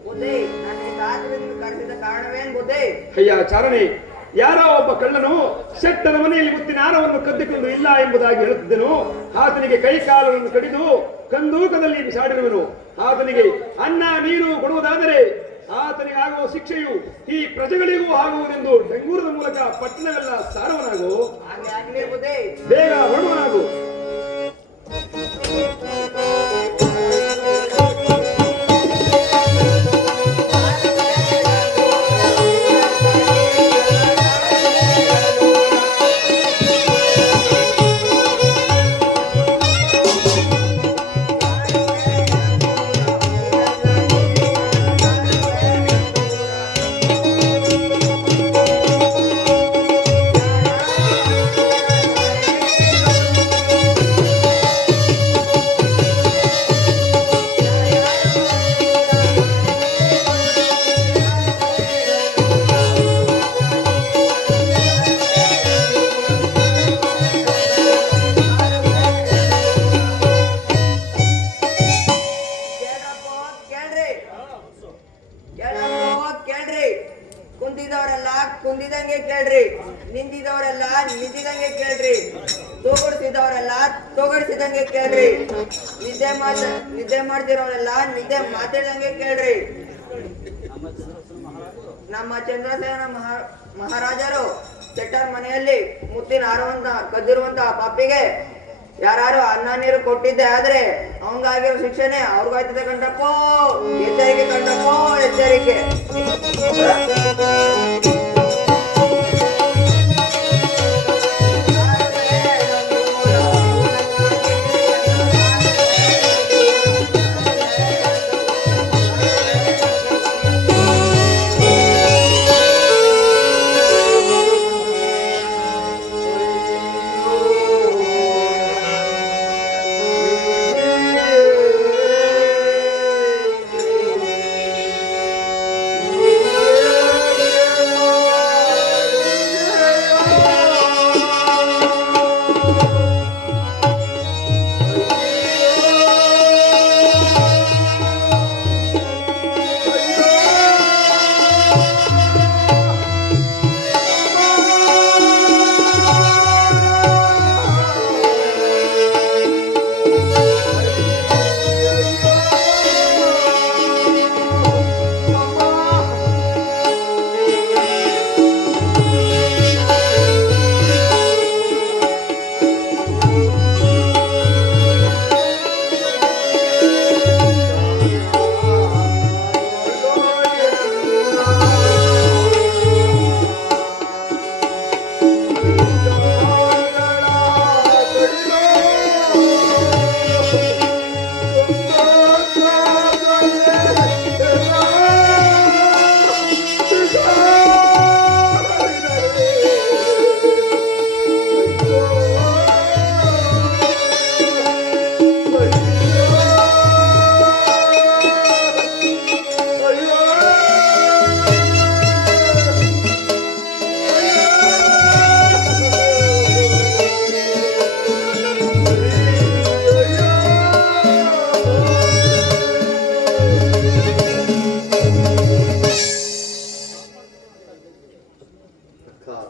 ಬುದ್ಧಿ ನನಗೆ ರಾತ್ರಿಯಿಂದ ಕರೆಸಿದ ಕಾರಣವೇನ್ ಬುದ್ಧಿ? ಅಯ್ಯ ಚಾರಣೆ, ಯಾರೋ ಒಬ್ಬ ಕಳ್ಳನು ಶೆಟ್ಟನ ಮನೆಯಲ್ಲಿ ಮುತ್ತಿನ ಹಾರವನ್ನು ಕದ್ದುಕೊಂಡು ಇಲ್ಲ ಎಂಬುದಾಗಿ ಹೇಳುತ್ತಿದ್ದನು. ಆತನಿಗೆ ಕೈ ಕಾಲನ್ನು ಕಡಿದು ಕಂದೂಕದಲ್ಲಿ ಬಿಸಾಡಿರುವನು. ಆತನಿಗೆ ಅನ್ನ ನೀರು ಕೊಡುವುದಾದರೆ ಆತನಿಗೆ ಆಗುವ ಶಿಕ್ಷೆಯು ಈ ಪ್ರಜೆಗಳಿಗೂ ಆಗುವುದೆಂದು ಬೆಂಗಳೂರಿನ ಮೂಲಕ ಪಟ್ಟಣವೆಲ್ಲ ಸಾರವನಾಗು. ಹಾಗೆ ಆಗ್ಲಿ ಬುದ್ಧಿ. ಬೇಗ ಹೊರಡುವನಾಗು. ಕೇಳ್ರಿ, ಕುಂತಿದವರೆಲ್ಲ ಕುಂದಿದಂಗೆ ಕೇಳ್ರಿ, ನಿಂತಿದವರೆಲ್ಲ ನಿಂತಿದಂಗೆ ಕೇಳ್ರಿ, ತೂಗುಡಿಸಿದವರೆಲ್ಲ ತೂಗುಡಿಸಿದಂಗೆ ಕೇಳ್ರಿ, ನಿದ್ದೆ ಮಾಡ್ತಿರೋರೆಲ್ಲ ನಿದ್ದೆ ಮಾತಾಡ್ದಂಗೆ ಕೇಳ್ರಿ. ನಮ್ಮ ಚಂದ್ರಸೇನ ಮಹಾರಾಜರು ಶೆಟ್ಟರ್ ಮನೆಯಲ್ಲಿ ಮುತ್ತಿನ ಹಾರವಂತ ಕದ್ದಿರುವಂತಹ ಪಾಪಿಗೆ ಯಾರು ಅನ್ನ ನೀರು ಕೊಟ್ಟಿದ್ದೆ ಆದ್ರೆ ಅವಂಗಾಗಿರೋ ಶಿಕ್ಷಣೆ ಅವ್ರಿಗಾಯ್ತದೆ ಕಂಡಪ್ಪೋ. ಎಚ್ಚರಿಕೆ ಕಂಡಪ್ಪೋ, ಎಚ್ಚರಿಕೆ.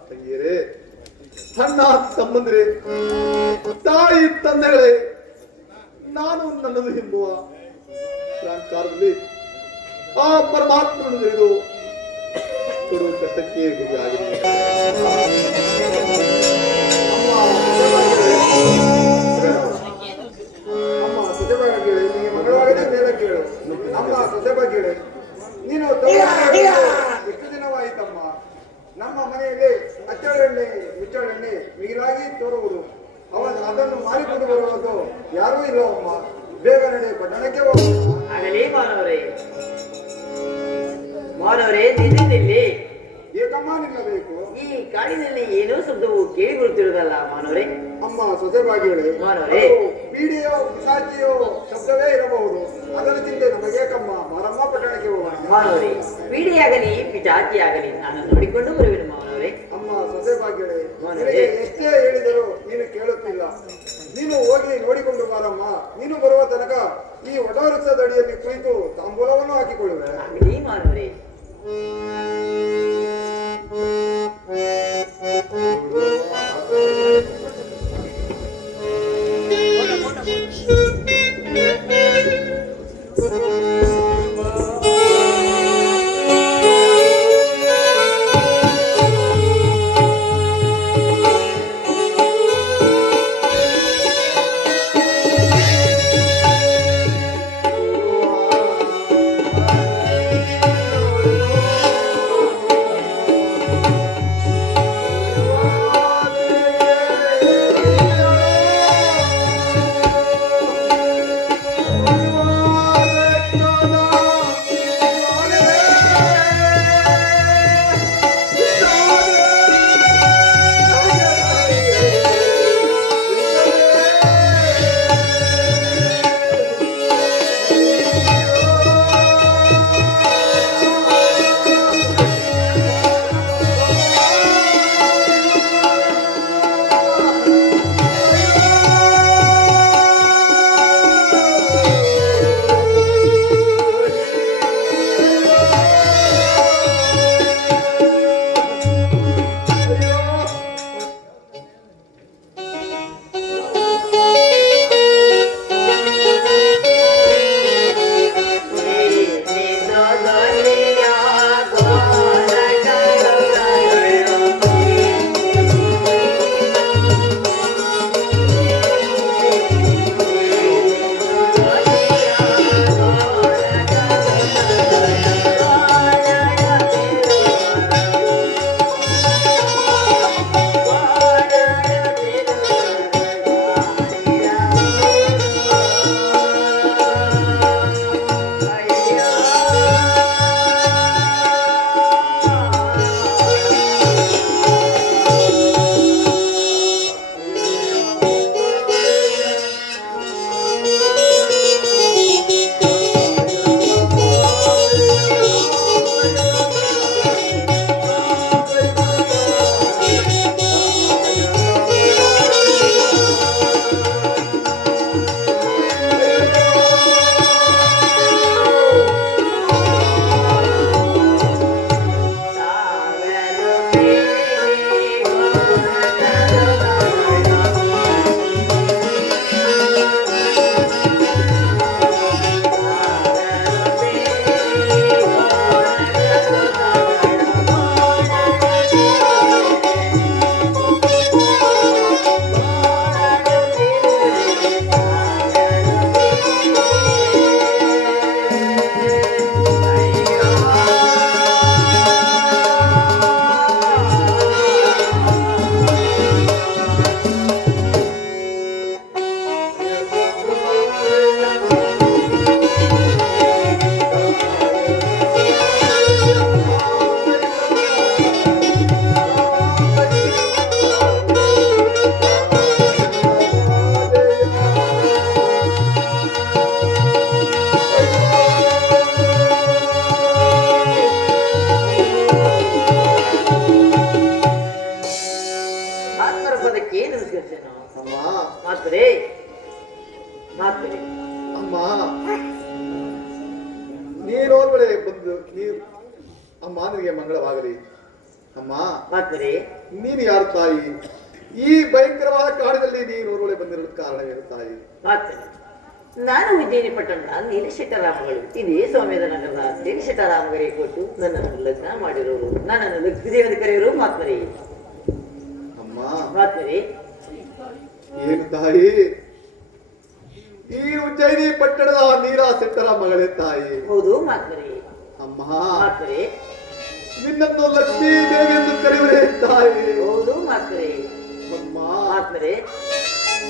ತಂಗಿಯರೇ, ಅಣ್ಣ ತಮ್ಮಂದ್ರೆ, ತಾಯಿ ತಂದೆಗಳೇ, ನಾನು ನನ್ನದು ಎಂಬುವ ಕಾಲದಲ್ಲಿ ಆ ಪರಮಾತ್ಮನನ್ನು ತಿಳಿದು ಕೊಡುವ ಕಷ್ಟಕ್ಕೆ ಗುರಿಯಾಗಿದೆ. ಅಮ್ಮ ಸೊಸೆ ಬಗ್ಗೆ ನಿಮಗೆ ಮಗಳವಾಗದೆ ಬೇರೆ ಕೇಳು. ಅಮ್ಮ ಸೊಸೆ ಬಗ್ಗೆ ನೀನು ಎಷ್ಟು ದಿನವಾಯಿತಮ್ಮ? ನಮ್ಮ ಮನೆಯಲ್ಲಿ ಅಚ್ಚಳೆಣ್ಣೆ ಮುಚ್ಚಳೆಣ್ಣೆ ಮಿಗಿಲಾಗಿ ತೋರುವುದು, ಅದನ್ನು ಮಾರಿಕೊಂಡು ಬರುವುದು ಯಾರೂ ಇಲ್ಲವಮ್ಮ. ಬೇಗ ನಡೆ, ಪಟ್ಟಣಕ್ಕೆ ಹೋಗೋಣ. ಆಗಲಿ ಮಾನವರೇ, ಮಾನವರೇ ನಿಲ್ಲಿ. ಏಕಮ್ಮ ನಿಲ್ಲಬೇಕು? ಈ ಕಾಡಿನಲ್ಲಿ ಏನೋ ಶಬ್ದವು ಕೇಳಿ ಬರುತ್ತಿರುವುದಲ್ಲ ಮಾನವರೇ? ಅಮ್ಮ ಸೊಸೆ ಬಾಗಿಗಳೇ, ಮಾನವರೇ, ಪೀಡಿಯೋ ಪಿಸಾಚಿಯೋ ಶಬ್ದವೇ ಇರಬಹುದು. ಅದರ ಚಿಂತೆ ನಮಗೇಕಮ್ಮ. ಮಾರಮ್ಮ, ಪಟ್ಟಣಕ್ಕೆ ಹೋಗೋಣ. ಮಾನವರೇ, ಪೀಡಿಯಾಗಲಿ ಪಿಚಾಚಿಯಾಗಲಿ ನಾನು ನೋಡಿಕೊಂಡು ಬರುವೆನು ಮಾನವರೇ. ಅಮ್ಮ ಸೊಸೆ ಬಾಗಿಗಳೇ, ನಿನಗೆ ಎಷ್ಟೇ ಹೇಳಿದರೂ ನೀನು ಕೇಳುತ್ತಿಲ್ಲ. ನೀನು ಹೋಗಿ ನೋಡಿಕೊಂಡು ಬಾರಮ್ಮ. ನೀನು ಬರುವ ತನಕ ಈ ವಟವೃಕ್ಷದ ಅಡಿಯಲ್ಲಿ ಕುಳಿತು ತಾಂಬೂಲವನ್ನು ಹಾಕಿಕೊಳ್ಳುವೆ. ಆಗಲಿ ಮಾನವರೇ. ಅಮ್ಮ ನೀನೋರ್ವಳೆ ಬಂದು ಅಮ್ಮ ನಿನಗೆ ಮಂಗಳವಾಗಲಿ. ಅಮ್ಮ ನೀನು ಯಾರು ತಾಯಿ? ಈ ಭಯಂಕರವಾದ ಕಾಡಿನಲ್ಲಿ ನೀನೋರ್ವಳೆ ಬಂದಿರೋ ಕಾರಣವೇನು ತಾಯಿ? ನಾನು ಉಜ್ಜಯಿನಿ ಪಟ್ಟಣದ ನೀಲಶೆಟ್ಟರಾಮಗಳು ಇದೇ ಸೌಮ್ಯದ ನಗರದ ನೀಲಶೆಟ್ಟರಾಮಗರಿಗೆ ಕೊಟ್ಟು ನನ್ನನ್ನು ಲಗ್ನ ಮಾಡಿರೋರು, ನನ್ನನ್ನು ಲಕ್ಷ್ಮೀದೇವಿ ಕರೆಯೋರು ಮಾತ್ಮರಿ. ಅಮ್ಮ ಮಾತ್ಮರಿ ಏನು ತಾಯಿ? ಈ ಉಜ್ಜಯಿನಿ ಪಟ್ಟಣದ ನೀರಾ ಶೆಟ್ಟರ ಮಗಳೇ ತಾಯಿ? ಹೌದು ಮಾತ್ಮರಿ. ಅಮ್ಮ ಮಾತ್ಮರಿ ನಿನ್ನನ್ನು ಲಕ್ಷ್ಮೀ ದೇವಿ ಎಂದು ಕರೆಯುವರೇ ತಾಯಿ? ಹೌದು ಮಾತ್ಮರಿ. ಅಮ್ಮ ಮಾತ್ಮರಿ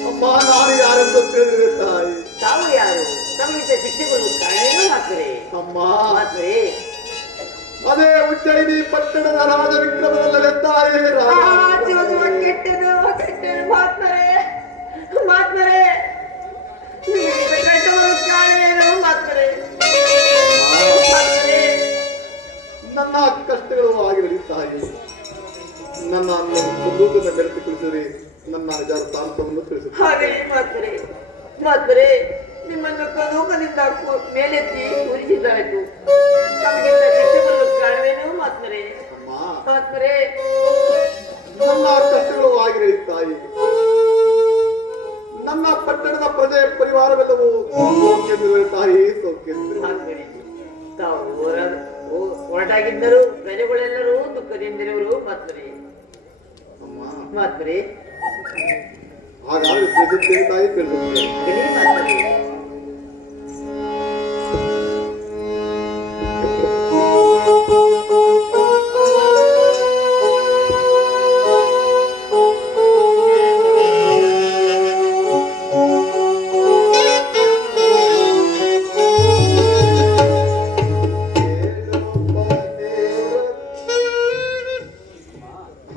ಅಮ್ಮ ನಾನು ಯಾರೆಂದು ತಿಳಿದಿದೆ ತಾಯಿ? ತಾವು ಯಾರು? ತಮಗೆ ಶಿಕ್ಷೆಗಳು ಕಾರಣೇನು ಮಾತ್ಮರಿ? ಅಮ್ಮ ಮಾತ್ಮರಿ ಅದೇ ಉಜ್ಜಯಿನಿ ಪಟ್ಟಣದ ರಾಜ ವಿಕ್ರಮದಲ್ಲವೇ ತಾಯಿ? ಕೆಟ್ಟದು ಕೆಟ್ಟದು ಮಾತ್ಮರೆ ಮಾತ್ಮರೆ ಕಾರಣೇನು ಮಾತ್ಮರೆ? ನನ್ನ ಕಷ್ಟಗಳು ಆಗಿರಲಿ ತಾಯಿ. ನನ್ನ ಬಂದೂಕನ್ನು ಬೆರೆಸಿ ಕುಳಿಸಿದರೆ ನನ್ನ ನಿಜಾದ ತಾಂತವನ್ನು ತಿಳಿಸುತ್ತಾರೆ. ಹಾಗೆ ಮಾತ್ಮರೆ ಮಾತ್ಮರೆ ನಿಮ್ಮ ನಿಮ್ಮನ್ನು ಕದೂಕದಿಂದ ಮೇಲೆತ್ತಿ ಕೂರಿಸಿದ್ದಾಯಿತು. ತಮಗಿಂತ ಶಿಕ್ಷೆ ಬರಲು ಕಾರಣವೇನು ಮಾತ್ಮರೇ? ಅಮ್ಮ ಮಾತ್ಮರೇ, ನನ್ನ ಕಷ್ಟಗಳು ಆಗಿರಲಿ ತಾಯಿ. ನನ್ನ ಪಟ್ಟಣದ ಪ್ರಜೆ ಪರಿವಾರವೆಲ್ಲವೂ ಸೌಖ್ಯವಿರುವೆ ತಾಯಿ, ಸೌಖ್ಯವಿರುವೆ. ಮಾತ್ಮರೇ, ತಾವು ಹೊರಟಾಗಿದ್ದರು ಪ್ರಜೆಗಳೆಲ್ಲರೂ ದುಃಖದಿಂದಿರುವರು ಮಾತ್ಮರೇ. ಅಮ್ಮ ಮಾತ್ಮರೇ, ಹಾಗಾದ್ರೆ ತಿಳಿಸುತ್ತೇನೆ ತಾಯಿ, ತಿಳಿಸುತ್ತೇನೆ. ಆಗಲಿ ಮಾತ್ಮರೇ.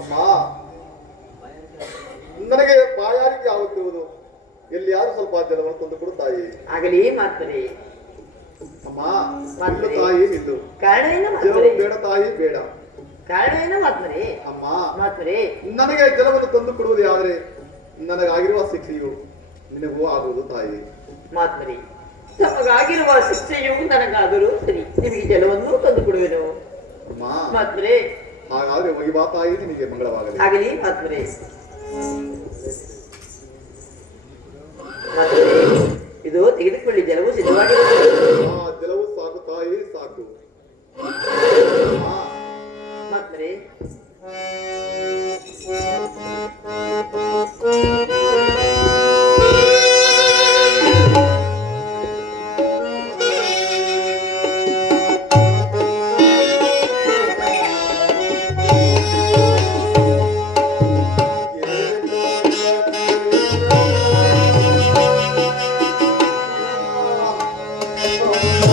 ಅಮ್ಮ, ನನಗೆ ಬಾಯಾರಿಕೆ ಆಗುತ್ತಿರುವುದು. ಎಲ್ಲಿ ಯಾರು ಸ್ವಲ್ಪ ಜಲವನ್ನು ತಂದು ಕೊಡು ತಾಯಿ. ಆಗಲಿ ಮಾತ್ಮರೇ. ಅಮ್ಮ ನಿಲ್ಲು ತಾಯಿ, ನಿಲ್ಲು. ಕಾರಣ ಏನು ಜಲವು ಮಾತ್ಮರೇ? ಬೇಡ ತಾಯಿ, ಬೇಡ. ಕಾರಣ ಏನು ಮಾತ್ಮರೇ? ಅಮ್ಮ ಮಾತ್ಮರೇ, ನನಗೆ ಜಲವನ್ನು ತಂದು ಕೊಡುವುದೇ ಆದರೆ ನನಗಾಗಿರುವ ಶಿಕ್ಷೆಯು ನಿನಗೂ ಆಗುವುದು ತಾಯಿ. ಮಾತ್ಮರೇ, ತಮಗಾಗಿರುವ ಶಿಕ್ಷೆಯು ನನಗಾದರೂ ಸರಿ, ನಿಮಗೆ ಜಲವನ್ನು ತಂದು ಕೊಡುವೆನು. ಅಮ್ಮ ಮಾತ್ಮರೇ, ಹಾಗಾದ್ರೆ ಹೋಗಿ ಬಾ ತಾಯಿ, ನಿನಗೆ ಮಂಗಳವಾಗಲಿ. ಆಗಲಿ ಮಾತ್ಮರೇ. ಮಾತ್ಮರೇ, ಇದು ತೆಗೆದುಕೊಳ್ಳಿ, ಜಲವು ಸಿದ್ಧವಾಗಿರುತ್ತದೆ. ಆ ಜಲವು ಸಾಕು ತಾಯಿ, ಸಾಕು. ಮಾತ್ಮರೇ, ಆ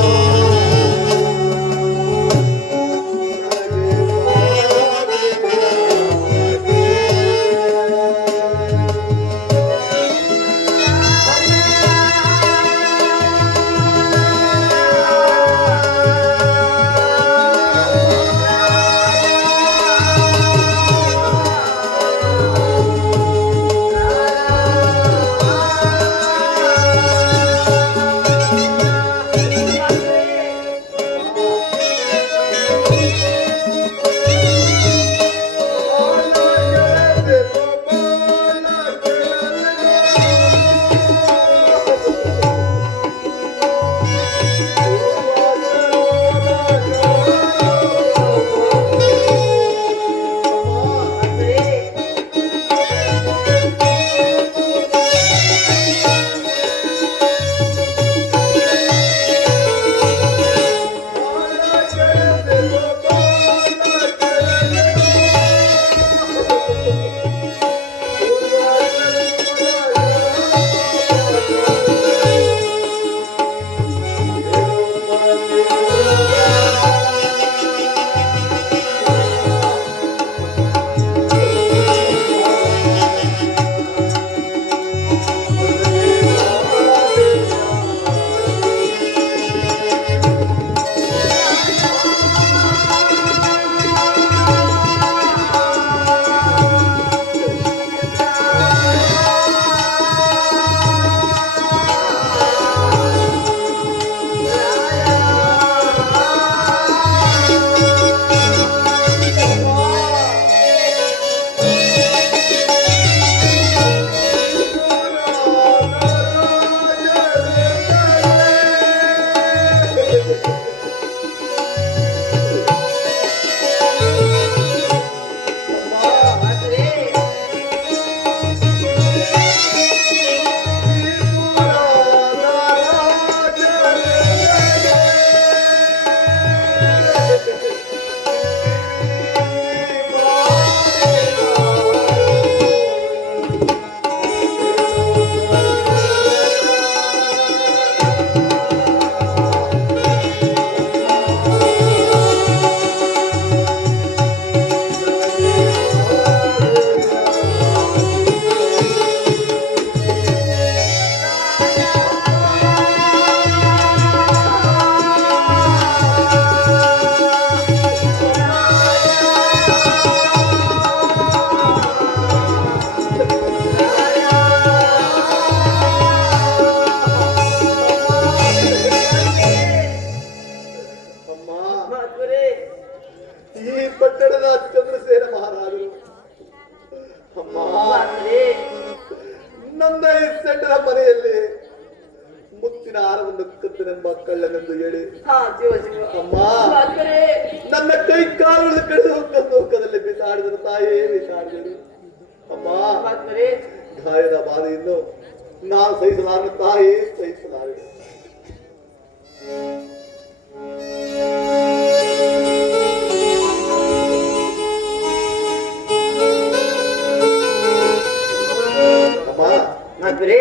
ಮಹಾತ್ಮರೇ ಈ ಪಟ್ಟಣದ ಚಂದ್ರಸೇನ ಮಹಾರಾಜರು ಅಮ್ಮ ಮಹಾತ್ಮರೇ ನನ್ನ ಈ ಸೆಟ್ಟರ ಮನೆಯಲ್ಲಿ ಮುತ್ತಿನ ಹಾರವನ್ನು ಕತ್ತನೆಂಬ ಕಳ್ಳನೆಂದು ಹೇಳಿ ಹಾ ಶಿವ ಶಿವ ಅಮ್ಮ ಮಹಾತ್ಮರೇ ನನ್ನ ಕೈ ಕಾಲುಗಳನ್ನು ಕಳೆದು ಕಂದೋಕದಲ್ಲಿ ಬಿಸಾಡಿದರು ತಾಯೇ ಬಿಸಾಡಿದರು ಅಮ್ಮ ಮಹಾತ್ಮರೇ ಗಾಯದ ಬಾಧೆಯನ್ನು ನಾನು ಸಹಿಸಲಾರ ತಾಯೇ ಸಹಿಸಲಾರೆ ಅಮ್ಮ ಮಹಾತ್ಮರೇ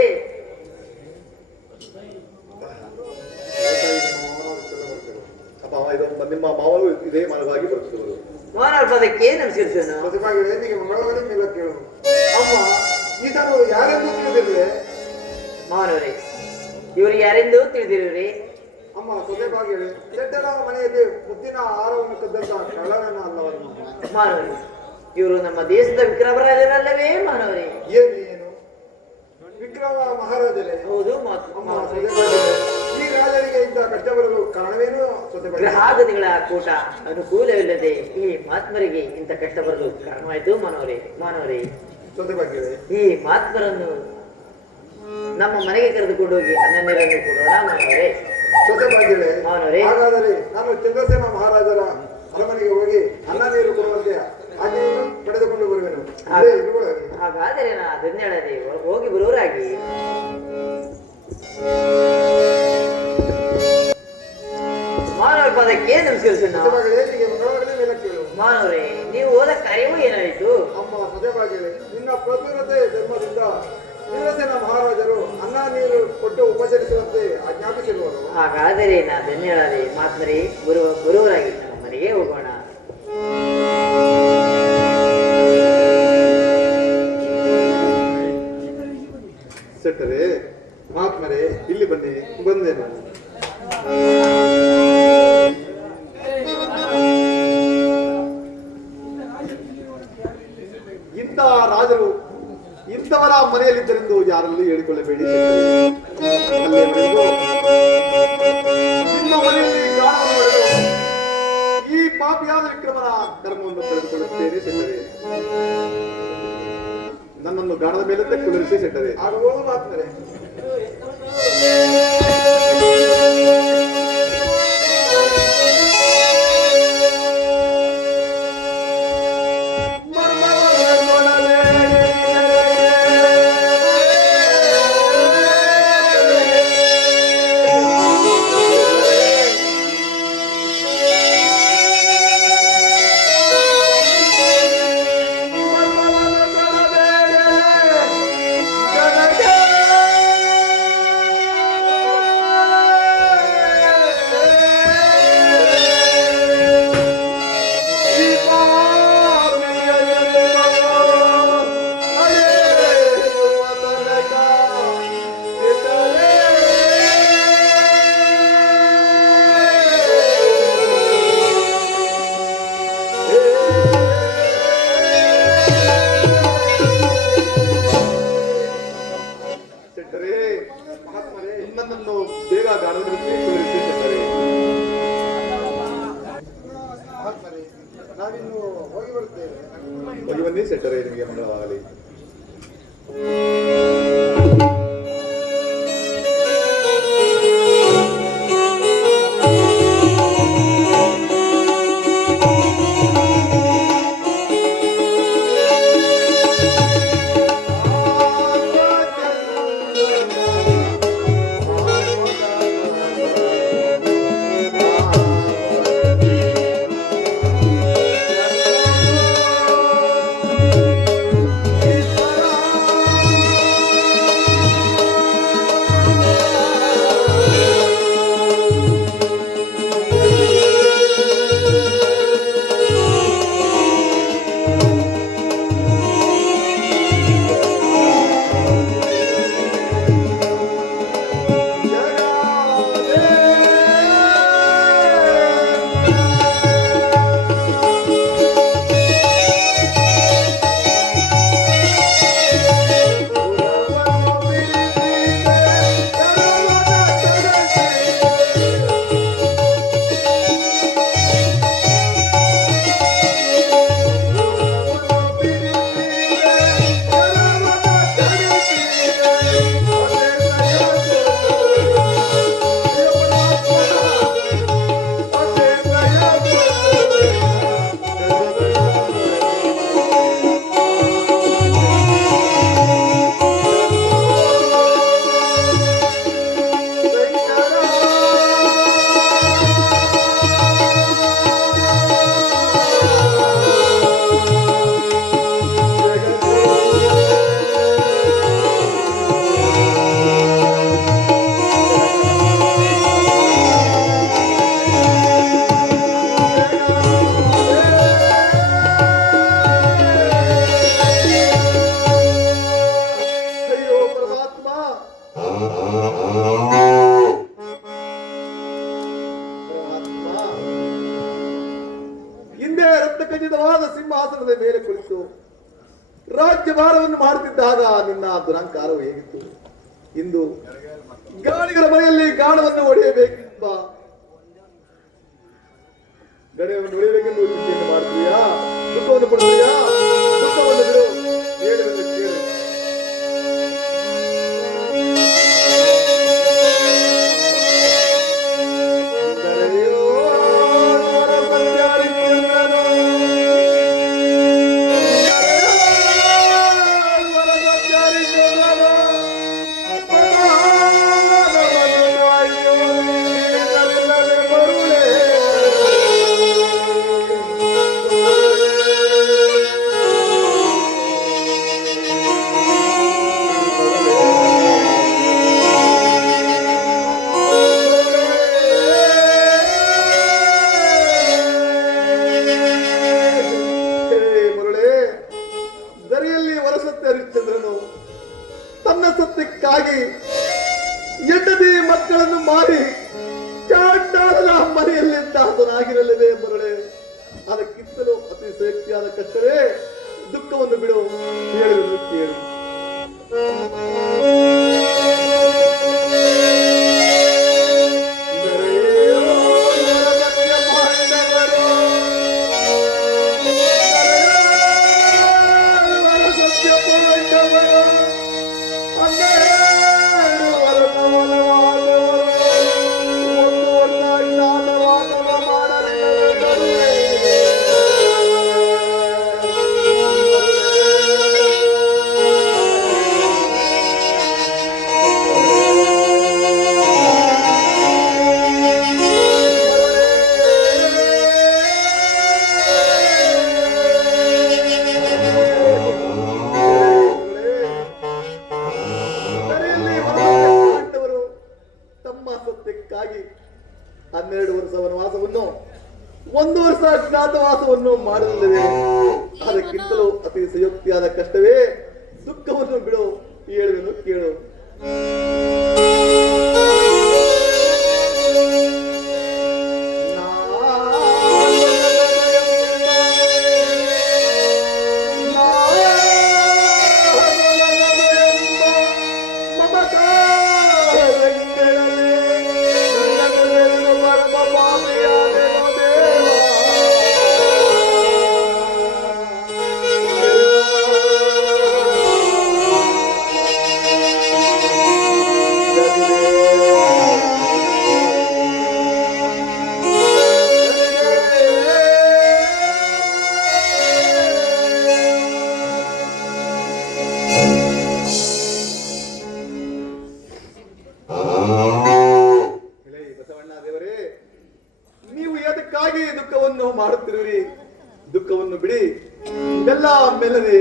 ಅಪ್ಪ ಇದು ನಿಮ್ಮ ಮಾವನು ಇದೇ ಮನವಾಗಿ ಬರುತ್ತಿರುವರು ಮಹಾರಾಜ ಪದಕ್ಕೆ ನಮಸ್ಕರಿಸೋಣ ಪ್ರತಿಭಾಗಿಗಳೇ ನಿಮಗೆ ಮಂಗಳವಾರ ಮೇಲೆ ಕೇಳು ಅಮ್ಮ ಇದನ್ನು ಯಾರೆಂದು ತಿಳಿದಿರುವೆ ಮಹಾನವರೇ ಇವರು ಯಾರೆಂದು ತಿಳಿದಿರುವ್ರಿ ಅಮ್ಮ ಸೊಸೆಬಾಗಿಗಳೇ ಶೆಟ್ಟರ ಮನೆಯಲ್ಲಿ ಮುತ್ತಿನ ಆಹಾರವನ್ನು ಕದ್ದಂತ ಕಳ್ಳನನ್ನ ಅಲ್ಲವನ್ನು ಮಹಾನವರೇ ಇವರು ನಮ್ಮ ದೇಶದ ವಿಕ್ರಮರಾಜರಲ್ಲವೇ ಮಹಾನವರೇ ಏನು ವಿಕ್ರಮ ಮಹಾರಾಜರೇ ಹೌದು ಅಮ್ಮ ಮಹಾತ್ಮರೇ ಸೊಸೆಬಾಗಿಗಳೇ ಈ ರಾಜರಿಗೆ ಇಂಥ ಕಷ್ಟ ಬರಲು ಕಾರಣವೇನು ಸೊಸೆಬಾಗಿಗಳೇ ಗ್ರಹಾಗತಿಗಳ ಕೂಟ ಅನುಕೂಲವಿಲ್ಲದೆ ಈ ಮಹಾತ್ಮರಿಗೆ ಇಂಥ ಕಷ್ಟ ಬರಲು ಕಾರಣವಾಯಿತು ಮಾನವರೇ ಸೊಸೆಬಾಗಿಗಳೇ ಈ ಮಹಾತ್ಮರನ್ನು ನಮ್ಮ ಮನೆಗೆ ಕರೆದುಕೊಂಡು ಹೋಗಿ ಅನ್ನ ನೀರನ್ನು ಕೊಡೋಣ ಮಾನವರೇ ಸೊಸೆಬಾಗಿಗಳೇ ಮಾನವರೇ ಹಾಗಾದರೆ ನಾನು ಚಂದ್ರಸೇನ ಮಹಾರಾಜರ ಅರಮನೆಗೆ ಹೋಗಿ ಅನ್ನ ನೀರು ಕೊಡುವಂತೆ ಆಜ್ಞೆಯನ್ನು ಪಡೆದುಕೊಂಡು ಬರುವೆನು ಇಲ್ಲೇ ಇರುವಳಾಗಿ. ಹಾಗಾದರೆ ನಾ ಧನ್ಯಳದೆ ಹೋಗಿ ಬರುವರಾಗಿ ಮಾನವರ ಪದಕ್ಕೆ ನಮಸ್ಕರಿಸೋಣ ಸೊಸೆಬಾಗಿಗಳೇ ನಿಮಗೆ ಮಂಗಳವಾರನೇ ಮೇಲೆ ಕೇಳು ಮಾನವರೇ ನೀವು ಹೋದ ಕಾರ್ಯವೂ ಏನಾಯಿತು ಅಮ್ಮ ಸೊಸೆಬಾಗಿಗಳೇ ನಿನ್ನ ಪ್ರತಿರತೆ ಧರ್ಮದಿಂದ ಚಂದ್ರಸೇನ ಮಹಾರಾಜರು ಅನ್ನ ನೀರು ಕೊಟ್ಟು ಉಪಚರಿಸುವಂತೆ ಆಜ್ಞಾಪಿಸಿರುವರು ಹಾಗಾದರೆ ನಾ ಧನ್ಯಳದೆ ಮಾತ್ಮರೇ ಬರುವರಾಗಿ ನಮ್ಮ ಮನೆಗೆ ಹೋಗೋಣ ಸೆಟ್ಟರೆ ಮಹಾತ್ಮರೇ ಇಲ್ಲಿ ಬನ್ನಿ ಬಂದೇನು ಇಂಥ ರಾಜರು ಇಂಥವರ ಮನೆಯಲ್ಲಿದ್ದರೆಂದು ಯಾರಲ್ಲೂ ಹೇಳಿಕೊಳ್ಳಬೇಡಿ ಸೆಟ್ಟರೆ. ಅಲ್ಲಿಯವರೆಗೂ ನಿಮ್ಮ ಮನೆಯಲ್ಲಿ ಗಾಳವನ್ನು ಹೊಡೆದು ಈ ಪಾಪಿಯಾದ ವಿಕ್ರಮನ ಧರ್ಮವನ್ನು ತೆಗೆದುಕೊಳ್ಳುತ್ತೇನೆ ಸೆಟ್ಟರೆ. ನನ್ನನ್ನು ಗಾಣದ ಮೇಲೆ ಕುಳಿರಿಸಿ ಸೆಟ್ಟರೆ. ಆಗಬಹುದು ಮಹಾತ್ಮರೇ ಸೆಟ್ಟರೆ ನನ್ನನ್ನು ಬೇಗ ಗಾಣದ ಮೇಲೆ ಕುಳಿರಿಸಿ ಸೆಟ್ಟರೆ. ಮಹಾತ್ಮರೇ ನಾವಿನ್ನು ಹೋಗಿ ಬರುತ್ತೇವೆ ಹೋಗಿ ಬನ್ನಿ ಸೆಟ್ಟರೆ, ನಿಮಗೆ ಮಂಗಳವಾಗಲಿ. ಆ ಇದೇ ರತ್ನಖಚಿತವಾದ ಸಿಂಹಾಸನದ ಮೇಲೆ ಕುಳಿತು ರಾಜ್ಯಭಾರವನ್ನು ಮಾಡುತ್ತಿದ್ದಾಗ ನಿನ್ನ ದುರಂಕಾರವು ಹೇಗಿತ್ತು? ಇಂದು ಗಾಳಿಗಳ ಮನೆಯಲ್ಲಿ ಗಾಣವನ್ನು ಹೊಡೆಯಬೇಕೆಂಬ ಗಣೆಯನ್ನು ಹೊಡೆಯಬೇಕೆಂದು ಚಿಂತೆಯನ್ನು ಮಾಡ್ತೀಯಾ? ದುಃಖವನ್ನು ಪಡ್ತೀಯಾ? ದುಃಖವನ್ನು ಬಿಡು, ಹೇಳುವುದನ್ನು ಕೇಳು. ತನ್ನ ಸತ್ಯಕ್ಕಾಗಿ ಹೆಂಡತಿ ಮಕ್ಕಳನ್ನು ಮಾರಿ ಚಾಂಡಾಲನ ಮನೆಯಲ್ಲಿದ್ದಾತನಾಗಿರಲಿದೆ ಮರಳೆ. ಅದಕ್ಕಿಂತಲೂ ಅತಿ ಶಕ್ತಿಯಾದ ಕಷ್ಟವೇ. ದುಃಖವನ್ನು ಬಿಡು, ಹೇಳುವುದು ಕೇಳು. ಸತ್ಯಕ್ಕಾಗಿ 12 ವರ್ಷ ವನವಾಸವನ್ನು 1 ವರ್ಷ ಅಜ್ಞಾತವಾಸವನ್ನು ಮಾಡಲಿದೆ. ಅದಕ್ಕಿಂತಲೂ ಅತಿ ಸಂಯುಕ್ತಿಯಾದ ಕಷ್ಟವೇ. ದುಃಖವನ್ನು ಬಿಡು, ಹೇಳುವೆನು ಕೇಳು. ನೀವು ಎದಕ್ಕಾಗಿ ದುಃಖವನ್ನು ಮಾಡುತ್ತಿರುವಿರಿ? ದುಃಖವನ್ನು ಬಿಡಿ, ಬೆಲ್ಲ ಮೆಲ್ಲದೆ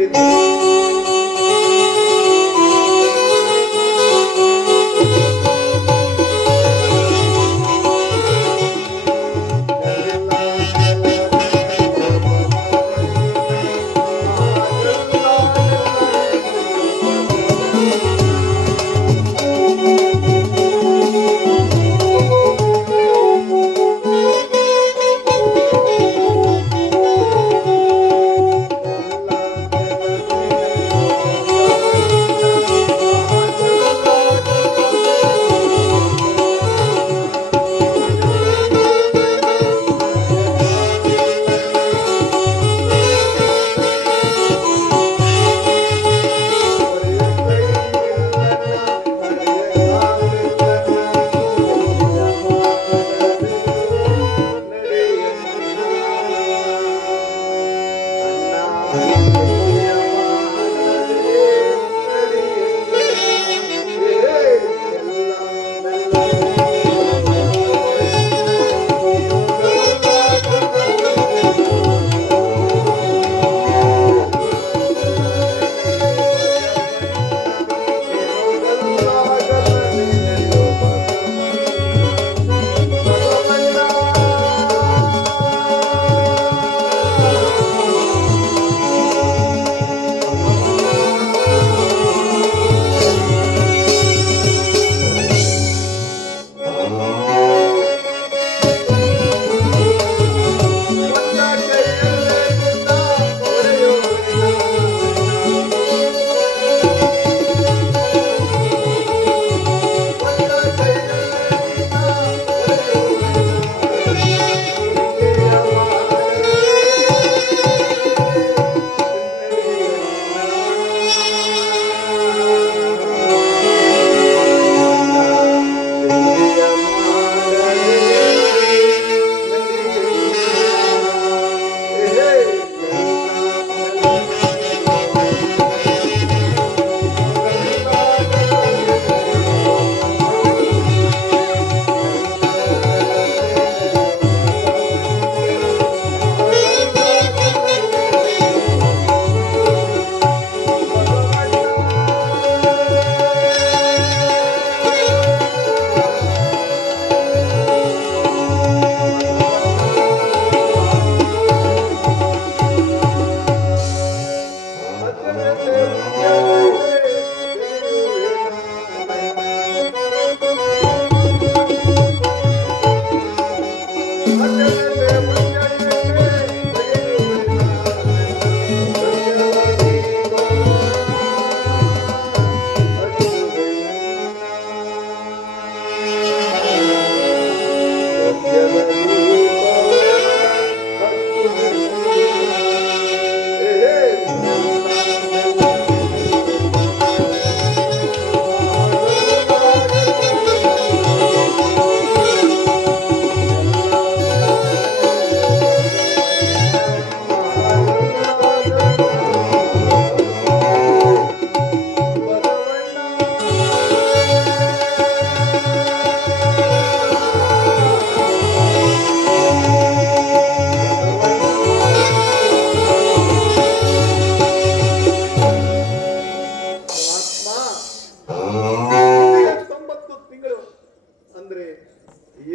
ಅಂದ್ರೆ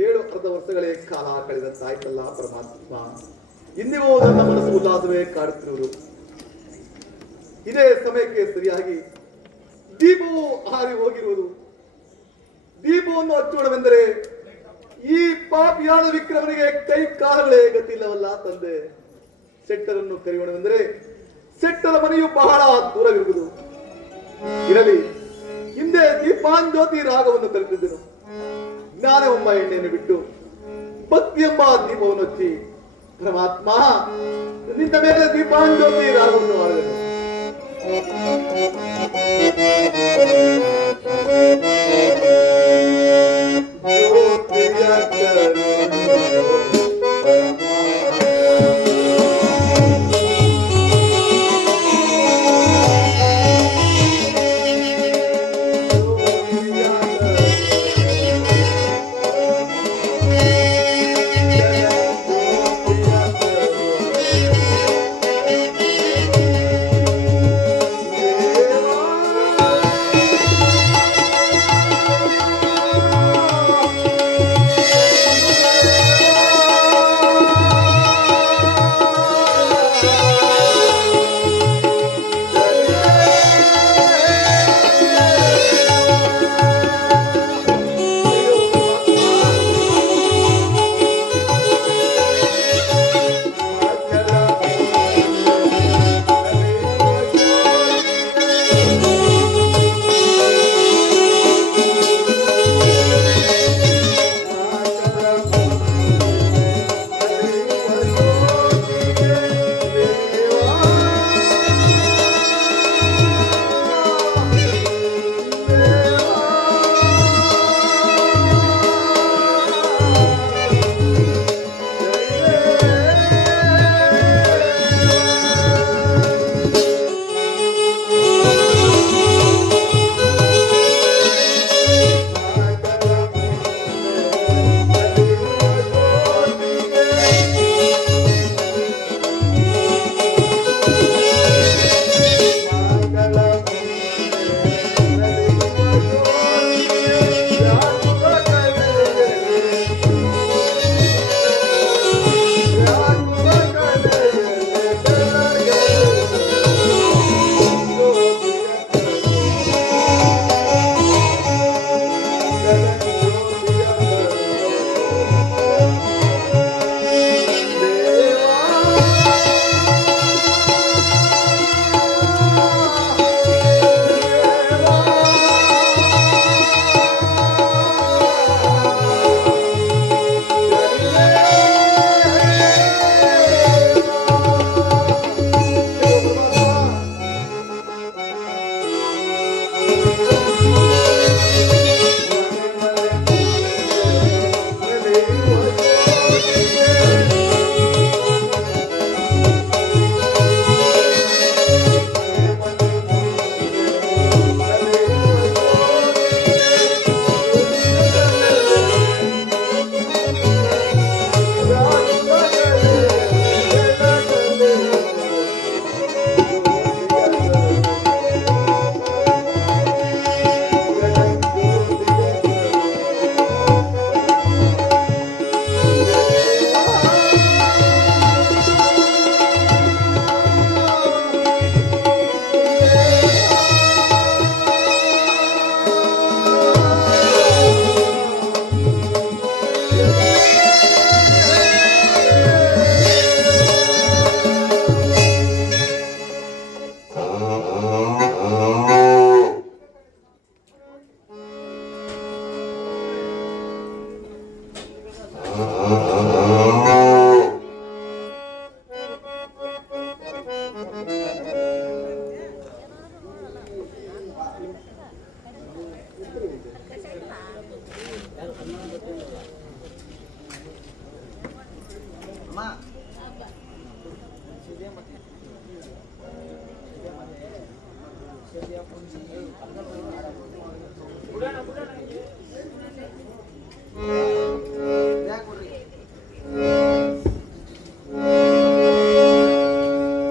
7 ಅರ್ಧ ವರ್ಷಗಳೇ ಕಾಲ ಕಳೆದಂತಾಯ್ತಲ್ಲ ಪರಮಾತ್ಮ. ಇಂದಿಗೂ ನನ್ನ ಮನಸ್ಸು ಉಲ್ಲಾಸವೇ ಕಾಡುತ್ತಿರುವುದು. ಇದೇ ಸಮಯಕ್ಕೆ ಸರಿಯಾಗಿ ದೀಪವು ಹಾರಿ ಹೋಗಿರುವುದು. ದೀಪವನ್ನು ಹಚ್ಚೋಣವೆಂದರೆ ಈ ಪಾಪಿಯಾದ ವಿಕ್ರಮನಿಗೆ ಕೈ ಕಾಲಗಳೇ ಗತಿಯಿಲ್ಲವಲ್ಲ ತಂದೆ. ಶೆಟ್ಟರನ್ನು ಕರೆಯೋಣವೆಂದರೆ ಶೆಟ್ಟರ ಮನೆಯು ಬಹಳ ದೂರವಿರುವುದು. ಇರಲಿ, ಹಿಂದೆ ದೀಪಾಂಜ್ಯೋತಿ ರಾಗವನ್ನು ಕಲಿತಿದ್ದೆನು. ಜ್ಞಾನವೆಂಬ ಎಣ್ಣೆಯನ್ನು ಬಿಟ್ಟು ಭಕ್ತಿ ಎಂಬ ದೀಪವನ್ನು ಹಚ್ಚಿ ಪರಮಾತ್ಮ ನಿನ್ನ ಮೇಲೆ ದೀಪಾಂಜ್ಯೋತಿ ರಾಗವನ್ನು ಆಡಿದೆನು.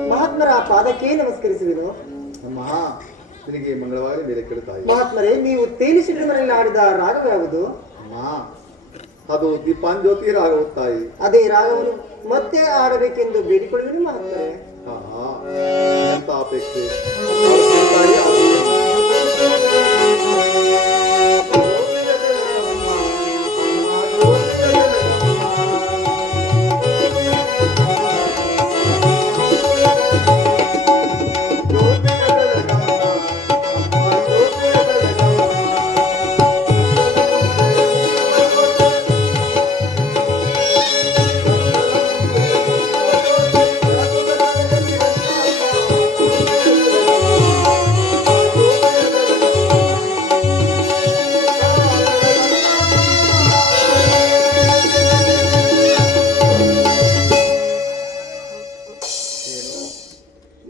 ಮಹಾತ್ಮರ ಪಾದಕ್ಕೆ ನಮಸ್ಕರಿಸುವೆನು. ಅಮ್ಮ ನಿನಗೆ ಮಂಗಳವಾರ ಮೇಲೆ ಕೇಳುತ್ತಾಯಿ. ಮಹಾತ್ಮರೇ, ನೀವು ತೇಲಿಸಿದ ಮನೆಯಲ್ಲಿ ಆಡಿದ ರಾಗ ಯಾವುದು? ಅಮ್ಮ ಅದು ದೀಪಾಂಜ್ಯೋತಿ ರಾಗವು ತಾಯಿ. ಅದೇ ರಾಗವನ್ನು ಮತ್ತೆ ಆಡಬೇಕೆಂದು ಬೇಡಿಕೊಳ್ಳುವೆನು ಮಹಾತ್ಮರೇ. ಎಂತ ಅಪೇಕ್ಷೆ.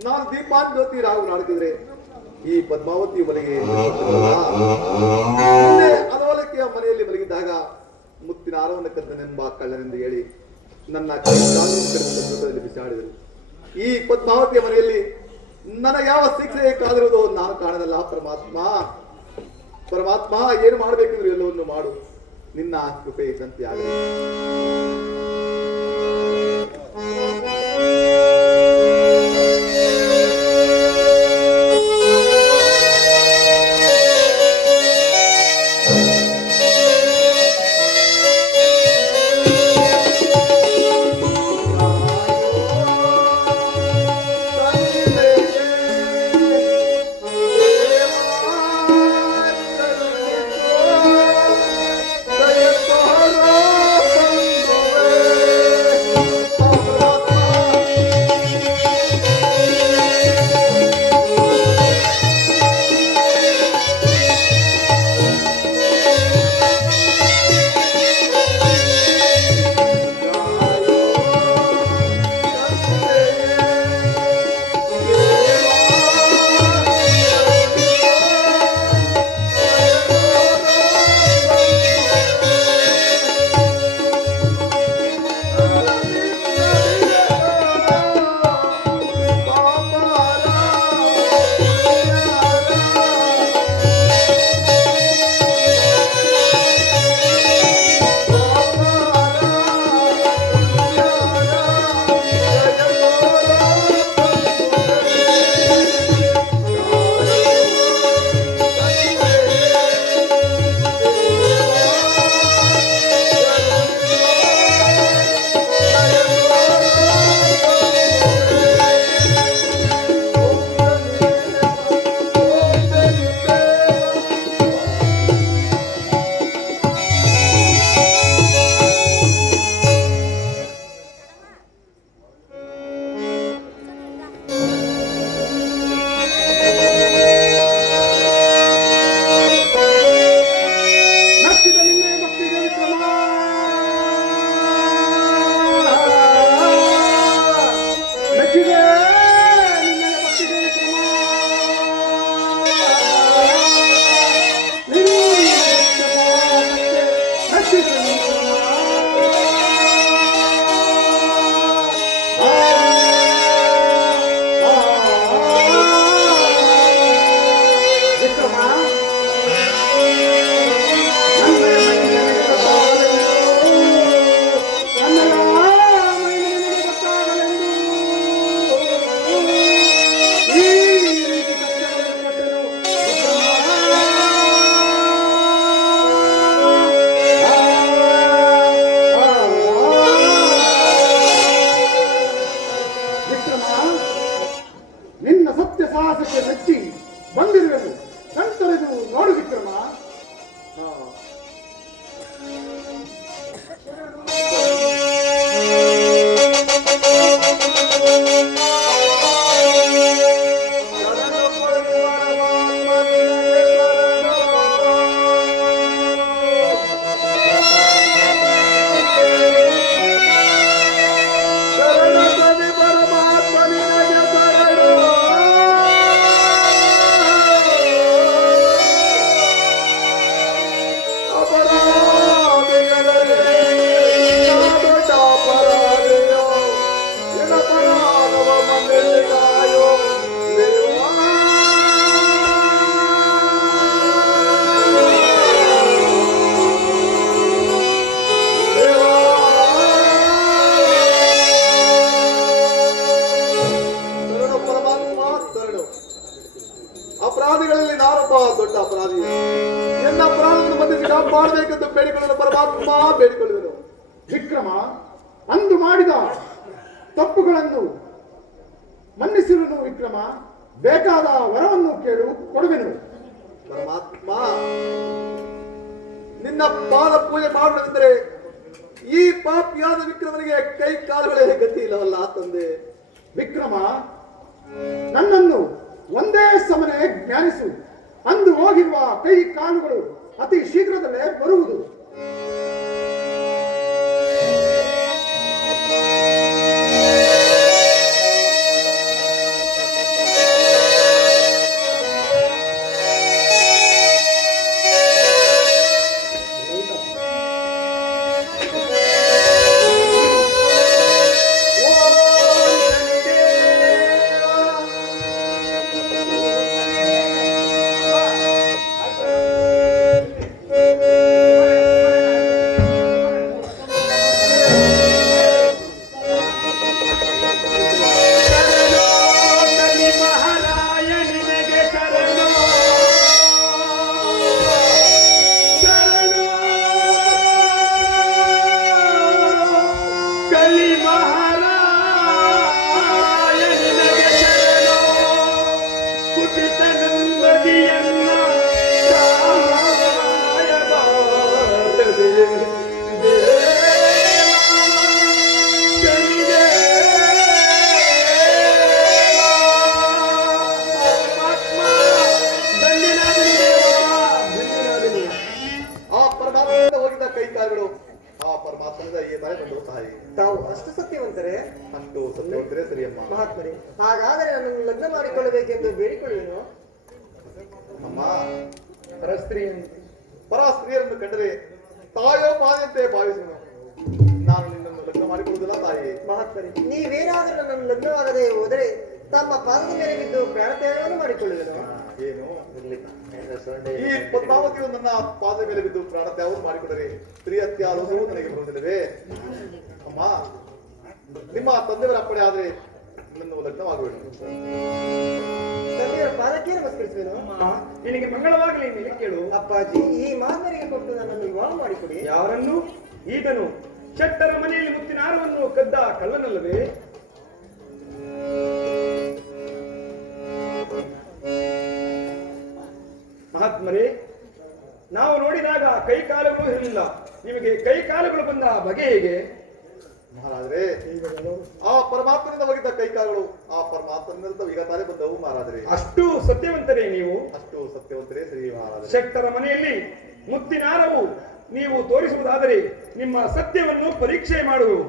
ನಾನು ದೀಪಾಂಜ್ಯೋತಿ ರಾಗು ನಾಡುತ್ತಿದ್ರೆ ಈ ಪದ್ಮಾವತಿ ಮನೆಗೆ ಅಲವಲಕೆಯ ಮನೆಯಲ್ಲಿ ಮಲಗಿದ್ದಾಗ ಮುತ್ತಿನ ಆರವನ್ನು ಕದ್ದನೆಂಬ ಕಳ್ಳನೆಂದು ಹೇಳಿ ನನ್ನ ಕೈ ಕಾಲನ್ನು ಕಡಿದ ಸಂದರ್ಭದಲ್ಲಿ ಬಿಸಾಡಿದರು. ಈ ಪದ್ಮಾವತಿಯ ಮನೆಯಲ್ಲಿ ನನಗೆ ಯಾವ ಶಿಕ್ಷೆ ಕಾದಿರುವುದೋ ನಾನು ಕಾಣದಲ್ಲ. ಪರಮಾತ್ಮ ಪರಮಾತ್ಮ ಏನು ಮಾಡಬೇಕೆಂದ್ರೆ ಎಲ್ಲವನ್ನು ಮಾಡು, ನಿನ್ನ ಕೃಪೆ ಇದ್ದಂತೆ ಆಗಲಿ. ಸಾಹಸಕ್ಕೆ ಮೆಚ್ಚಿ ಬಂದಿರುವೆನು. ನಂತರದು ನೋಡು ವಿಕ್ರಮ. ಮಾಡಬೇಕೆಂದು ಬೇಡಿಕೊಳ್ಳಲು ಪರಮಾತ್ಮ ಬೇಡಿಕೊಳ್ಳುವೆನು. ವಿಕ್ರಮ, ಅಂದು ಮಾಡಿದ ತಪ್ಪುಗಳನ್ನು ಮನ್ನಿಸಿರುವುದು ವಿಕ್ರಮ. ಬೇಕಾದ ವರವನ್ನು ಕೇಳು, ಕೊಡುವೆನು. ಪರಮಾತ್ಮ, ನಿನ್ನ ಪಾದ ಪೂಜೆ ಮಾಡುವುದೆಂದರೆ ಈ ಪಾಪಿಯಾದ ವಿಕ್ರಮನಿಗೆ ಕೈ ಕಾಲುಗಳೇ ಗತಿ ಇಲ್ಲವಲ್ಲ ತಂದೆ. ವಿಕ್ರಮ, ನನ್ನನ್ನು ಒಂದೇ ಸಮನೆ ಜ್ಞಾನಿಸು. ಅಂದು ಹೋಗಿರುವ ಕೈ ಕಾಲುಗಳು ಅತಿ ಶೀಘ್ರದಲ್ಲೇ ಬರುವುದು. ತಾವು ಅಷ್ಟು ಸತ್ಯವಂತರೇ? ಅಷ್ಟು ಸತ್ಯವಂತರೇ ಸರಿಯಮ್ಮ. ಮಹಾತ್ಮರೇ, ಹಾಗಾದರೆ ನನ್ನನ್ನು ಲಗ್ನ ಮಾಡಿಕೊಳ್ಳಬೇಕೆಂದು ಬೇಡಿಕೊಳ್ಳುವೆನು. ಅಮ್ಮ, ಪರ ಸ್ತ್ರೀಯರನ್ನು ಕಂಡರೆ ತಾಯೋ ಪಾದಂತೆ ಭಾವಿಸುವ ನಾನು ನಿನ್ನನ್ನು ಲಗ್ನ ಮಾಡಿಕೊಳ್ಳುವುದಿಲ್ಲ ತಾಯಿ. ಮಹಾತ್ಮರೇ, ನೀವೇನಾದರೂ ನನ್ನನ್ನು ಲಗ್ನವಾಗದೆ ಹೋದರೆ ತಮ್ಮ ಪಾದದ ಮೇಲೆ ಬಿದ್ದು ಪ್ರಾಣತ್ಯಾಗವನ್ನು ಮಾಡಿಕೊಳ್ಳುವೆನು. ಏನು ಈ ಪದ್ಮಾವತಿಯು ನನ್ನ ಪಾದದ ಮೇಲೆ ಬಿದ್ದು ಪ್ರಾಣತ್ಯಾಗವನ್ನು ಮಾಡಿಕೊಂಡರೆ ಸ್ತ್ರೀಯತ್ಯಾದೋಷವು ನನಗೆ ಬರುವುದಿಲ್ಲವೇ? ಅಮ್ಮ, ನಿಮ್ಮ ತಂದೆಯವರ ಅಪ್ಪಣೆ ಆದ್ರೆ ನನ್ನನ್ನು ಲಗ್ನವಾಗುವೆನು. ತಂದೆಯವರ ಪಾದಕ್ಕೆ ನಮಸ್ಕರಿಸುವೆನು. ನಿನಗೆ ಮಂಗಳವಾಗಲಿ ಮೇಲೆ ಕೇಳು. ಅಪ್ಪಾಜಿ, ಈ ಮಾತರಿಗೆ ಕೊಟ್ಟು ನನ್ನನ್ನು ವಿವಾಹ ಮಾಡಿಕೊಡಿ. ಯಾರನ್ನು? ಈತನು ಶೆಟ್ಟರ ಮನೆಯಲ್ಲಿ ಮುತ್ತಿನ ಹಾರವನ್ನು ಕದ್ದ ಕಳ್ಳನಲ್ಲವೇ? ಮಹಾತ್ಮರೇ, ನಾವು ನೋಡಿದಾಗ ಕೈ ಕಾಲುಗಳು ಇರಲಿಲ್ಲ. ನಿಮಗೆ ಕೈ ಕಾಲುಗಳು ಬಂದ ಬಗೆ ಹೇಗೆ? ಮಹಾರಾಜರೇ, ಆ ಪರಮಾತ್ಮನಿಂದ ಒಗಿದ ಕೈಕಾಲುಗಳು ಆ ಪರಮಾತ್ಮನಿಂದ ಈಗ ತಾನೇ ಬಂದವು ಮಹಾರಾಜರೇ. ಅಷ್ಟು ಸತ್ಯವಂತರೇ ನೀವು? ಅಷ್ಟು ಸತ್ಯವಂತರೇ ಸರಿ ಮಹಾರಾಜರೇ. ಶೆಟ್ಟರ ಮನೆಯಲ್ಲಿ ಮುತ್ತಿನಾರವು ನೀವು ತೋರಿಸುವುದಾದರೆ ನಿಮ್ಮ ಸತ್ಯವನ್ನು ಪರೀಕ್ಷೆ ಮಾಡುವು.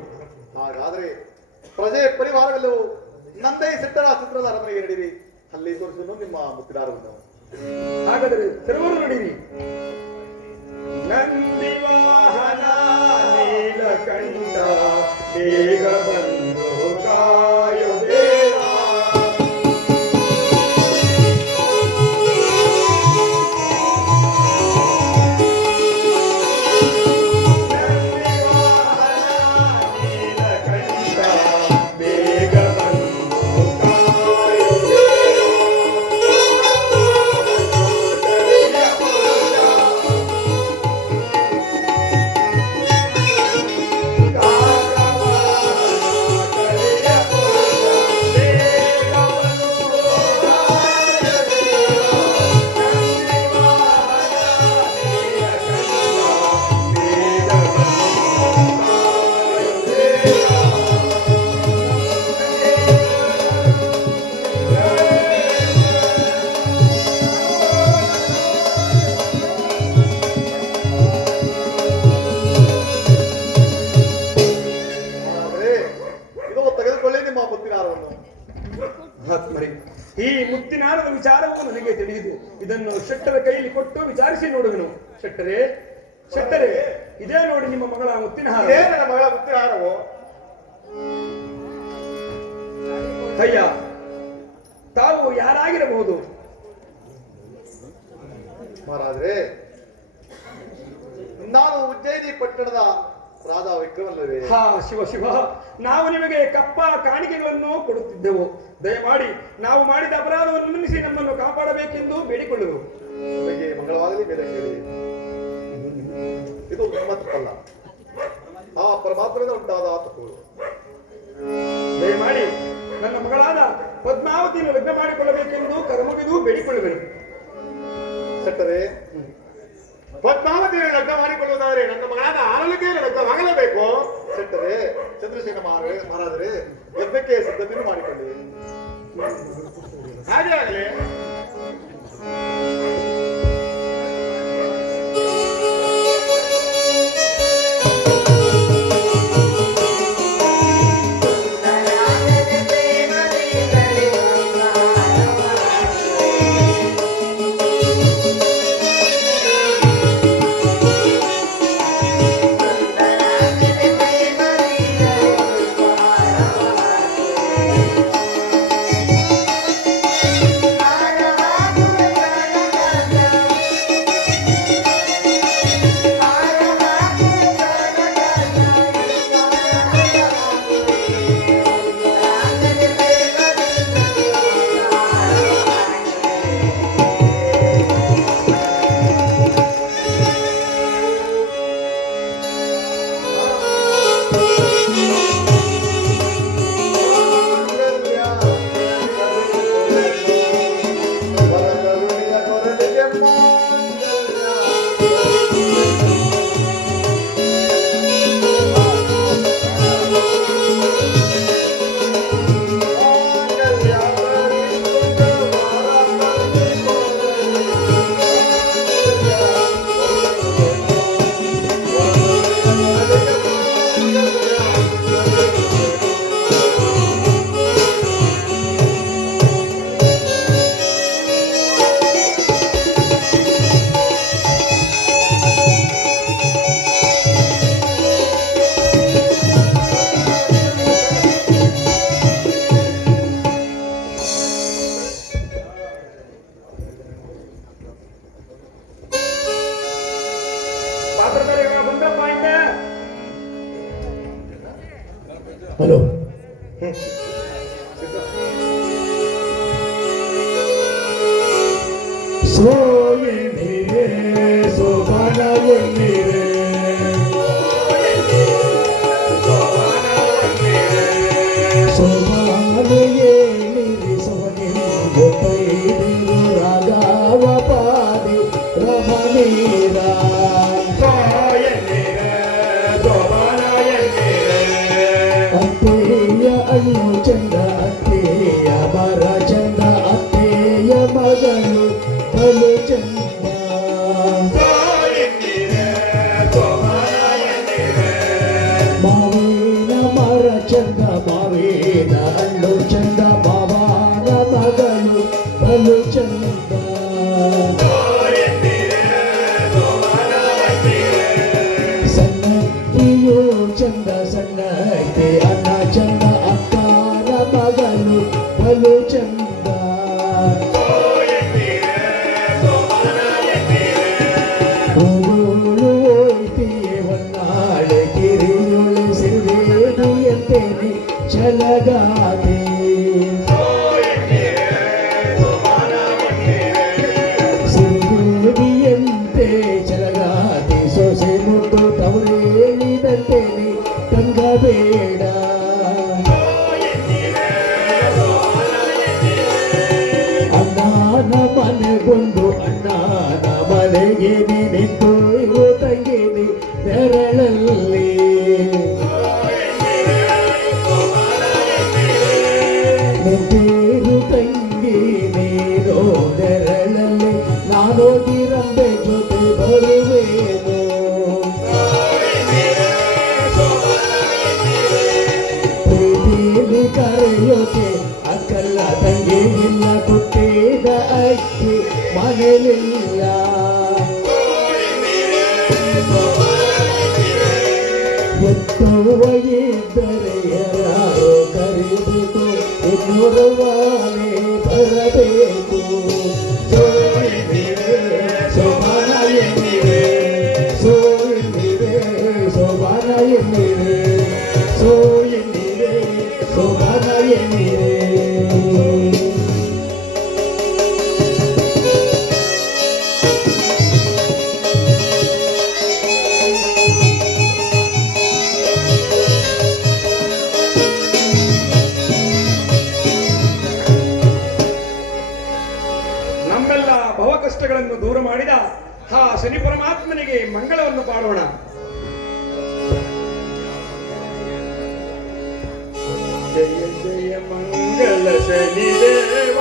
ಹಾಗಾದ್ರೆ ಪ್ರಜೆ ಪರಿವಾರವೆಲ್ಲವೂ ನಂದೇ ಶೆಟ್ಟರ ಚಿತ್ರದ ಅರಮನೆಗೆ ನಡೀರಿ, ಅಲ್ಲಿ ತೋರಿಸುವುದು ನಿಮ್ಮ ಮುತ್ತಿನಾರವನ್ನು. ಹಾಗಾದರೆ ಸರ್ವರು ನಡೀರಿ. ನಂದಿ ವಾಹನ ನೀಲಕಂಠ ಬೇಗ ಬಂದು ಕಾಯೋ ದೇವ. ನಂದಿ ವಾಹನ ನೀಲಕಂಠ ಬೇಗ ಬಂದು ಕಾಯೋ ದೇವ. ಈ ಮುತ್ತಿನಾರದ ವಿಚಾರವು ನನಗೆ ತಿಳಿಯುದು. ಇದನ್ನು ಶೆಟ್ಟರ ಕೈಯಲ್ಲಿ ಕೊಟ್ಟು ವಿಚಾರಿಸಿ ನೋಡುವೆನು. ಶೆಟ್ಟರೇ, ಶೆಟ್ಟರೇ, ಇದೇ ನೋಡಿ ನಿಮ್ಮ ಮಗಳ ಮುತ್ತಿನ ಹಾರ. ನನ್ನ ಮಗಳ ಮುತ್ತಿನ ಹಾರವು. ಅಯ್ಯ, ತಾವು ಯಾರಾಗಿರಬಹುದು? ಮಹಾರಾಜರೇ, ನಾನು ಉಜ್ಜಯಿನಿ ಪಟ್ಟಣದ ರಾಜಾ ವಿಕ್ರಮಲ್ಲವೇ? ಹಾ, ಶಿವ ಶಿವ, ನಾವು ನಿಮಗೆ ಕಪ್ಪ ಕಾಣಿಕೆಗಳನ್ನು ಕೊಡುತ್ತಿದ್ದೆವು. ದಯಮಾಡಿ ನಾವು ಮಾಡಿದ ಅಪರಾಧವನ್ನು ಮನ್ನಿಸಿ ನಮ್ಮನ್ನು ಕಾಪಾಡಬೇಕೆಂದು ಬೇಡಿಕೊಳ್ಳುವೆವು. ನಿಮಗೆ ಮಂಗಳವಾಗಲಿ ಬೇಡ ಕೇಳಿ. ಇದು ನಮ್ಮ ತಪ್ಪಲ್ಲ, ಆ ಪರಮಾತ್ಮನಿಂದ ಉಂಟಾದ ತಪ್ಪು. ದಯಮಾಡಿ ನನ್ನ ಮಗಳಾದ ಪದ್ಮಾವತಿಯನ್ನು ಲಗ್ನ ಮಾಡಿಕೊಳ್ಳಬೇಕೆಂದು ಕರ್ಮವಿದು ಬೇಡಿಕೊಳ್ಳುವೆನು. ಶೆಟ್ಟರೆ, ಪದ್ಮಾವತಿಯನ್ನು ಲಗ್ನ ಮಾಡಿಕೊಳ್ಳುವುದಾದರೆ ನನ್ನ ಮಗನಾದ ಆನಲಿಕೆಯನ್ನು ಲಗ್ನವಾಗಲೇಬೇಕು. ಶೆಟ್ಟರೆ, ಚಂದ್ರಶೇಖರ ಮಹಾರಾಜರೇ ಯಜ್ಞಕ್ಕೆ ಸಿದ್ಧತೆಯನ್ನು ಮಾಡಿಕೊಳ್ಳಿ. ಹಾಗೆ ಆಗಲಿ. ಪಾತ್ರಧಾರಿಗಳ ಬಂದಪ್ಪ ಹಿಂದೆ. ಹಲೋ ಸೋಯೆನ್ನಿರೆ ಸೋಬಾನವೆನ್ನಿರೆ ಸೋಬಾನೆಯೇನಿರಿ ಸೋಬನೆ ಗೊತ್ತೈದಿರು ರಾಘವ ಪಾದಿ ರಮಣೀರ ಅತ್ತೆಯ ಅಣ್ಣು ಚಂದ ಅತ್ತೆಯ ಮರ ಚಂದ ಅತ್ತೆಯ ಮಗನು ಬಲು ಚಂದ ಮಾವಿನ ಮರ ಚಂದ ಮಾವಿನ ಹಣ್ಣು ಚಂದ ಮಾವನ ಮಗನು ಬಲು ಚಂದ ಸಣ್ಣಕ್ಕಿಯು ಚಂದ ಸಣ್ಣಕ್ಕೆ ಅಣ್ಣ ಚಂದ ಅಕ್ಕನ ಮಗನು ಬಲು ಚಂದ ಹೂಗಳು ಹೋಯ್ತಿಯೇ ಹೊನ್ನಾಳೆ ಕಿರಿಯುಳು ಸಿರಿದೇವಿಯಂತೇನೆ ಛಲಗಾದೆ ಸಿರಿದೇವಿಯಂತೆ ಛಲಗಾದೆ ಸೊಸೆ ಮುಟ್ಟು ತವರೇಳಿದಂತೇನೆ ತಂಗಬೇಡ ಅಣ್ಣನ ಮನೆಗೊಂದು ಅಣ್ಣನ ಮನೆಗೆ ನಿಂತು ಇವು ತಂಗಿನಿ ನೆರಳಲ್ಲಿ ನಿಂತಿರು ತಂಗಿ ನೀನು ನೆರಳಲ್ಲಿ ನಾನೋಗಿರಂಬೆ ಜೊತೆ ಬರುವೇನು ಪ್ರೀತಿಲಿ ಕರೆಯೋಕೆ ಅಕ್ಕಲ್ಲ ತಂಗಿ ಇಲ್ಲ ಕೊಟ್ಟಿದ ಅಕ್ಕಿ ಮನೆಯಲ್ಲಿಲ್ಲ ಎತ್ತುವ ಇದ್ದರೆ ಯಾರೋ ಕರಿಬೇಕು ಇನ್ನೂರವಾನೆ ಬರಬೇಕು ಸೋಯೆನ್ನಿರೆ ಸೋಬಾನ ಎನ್ನಿರೆ ಸೋಯೆನ್ನಿರೆ ಸೋಬಾನ ಎನ್ನಿರೆ ಸೋಯೆನ್ನಿರೆ ಸೋಬಾನ ಎನ್ನಿರೆ ಶನಿ ಪರಮಾತ್ಮನಿಗೆ ಮಂಗಳವನ್ನು ಪಾಡೋಣ. ಜಯ ಜಯ ಮಂಗಲ ಶನಿ ದೇವ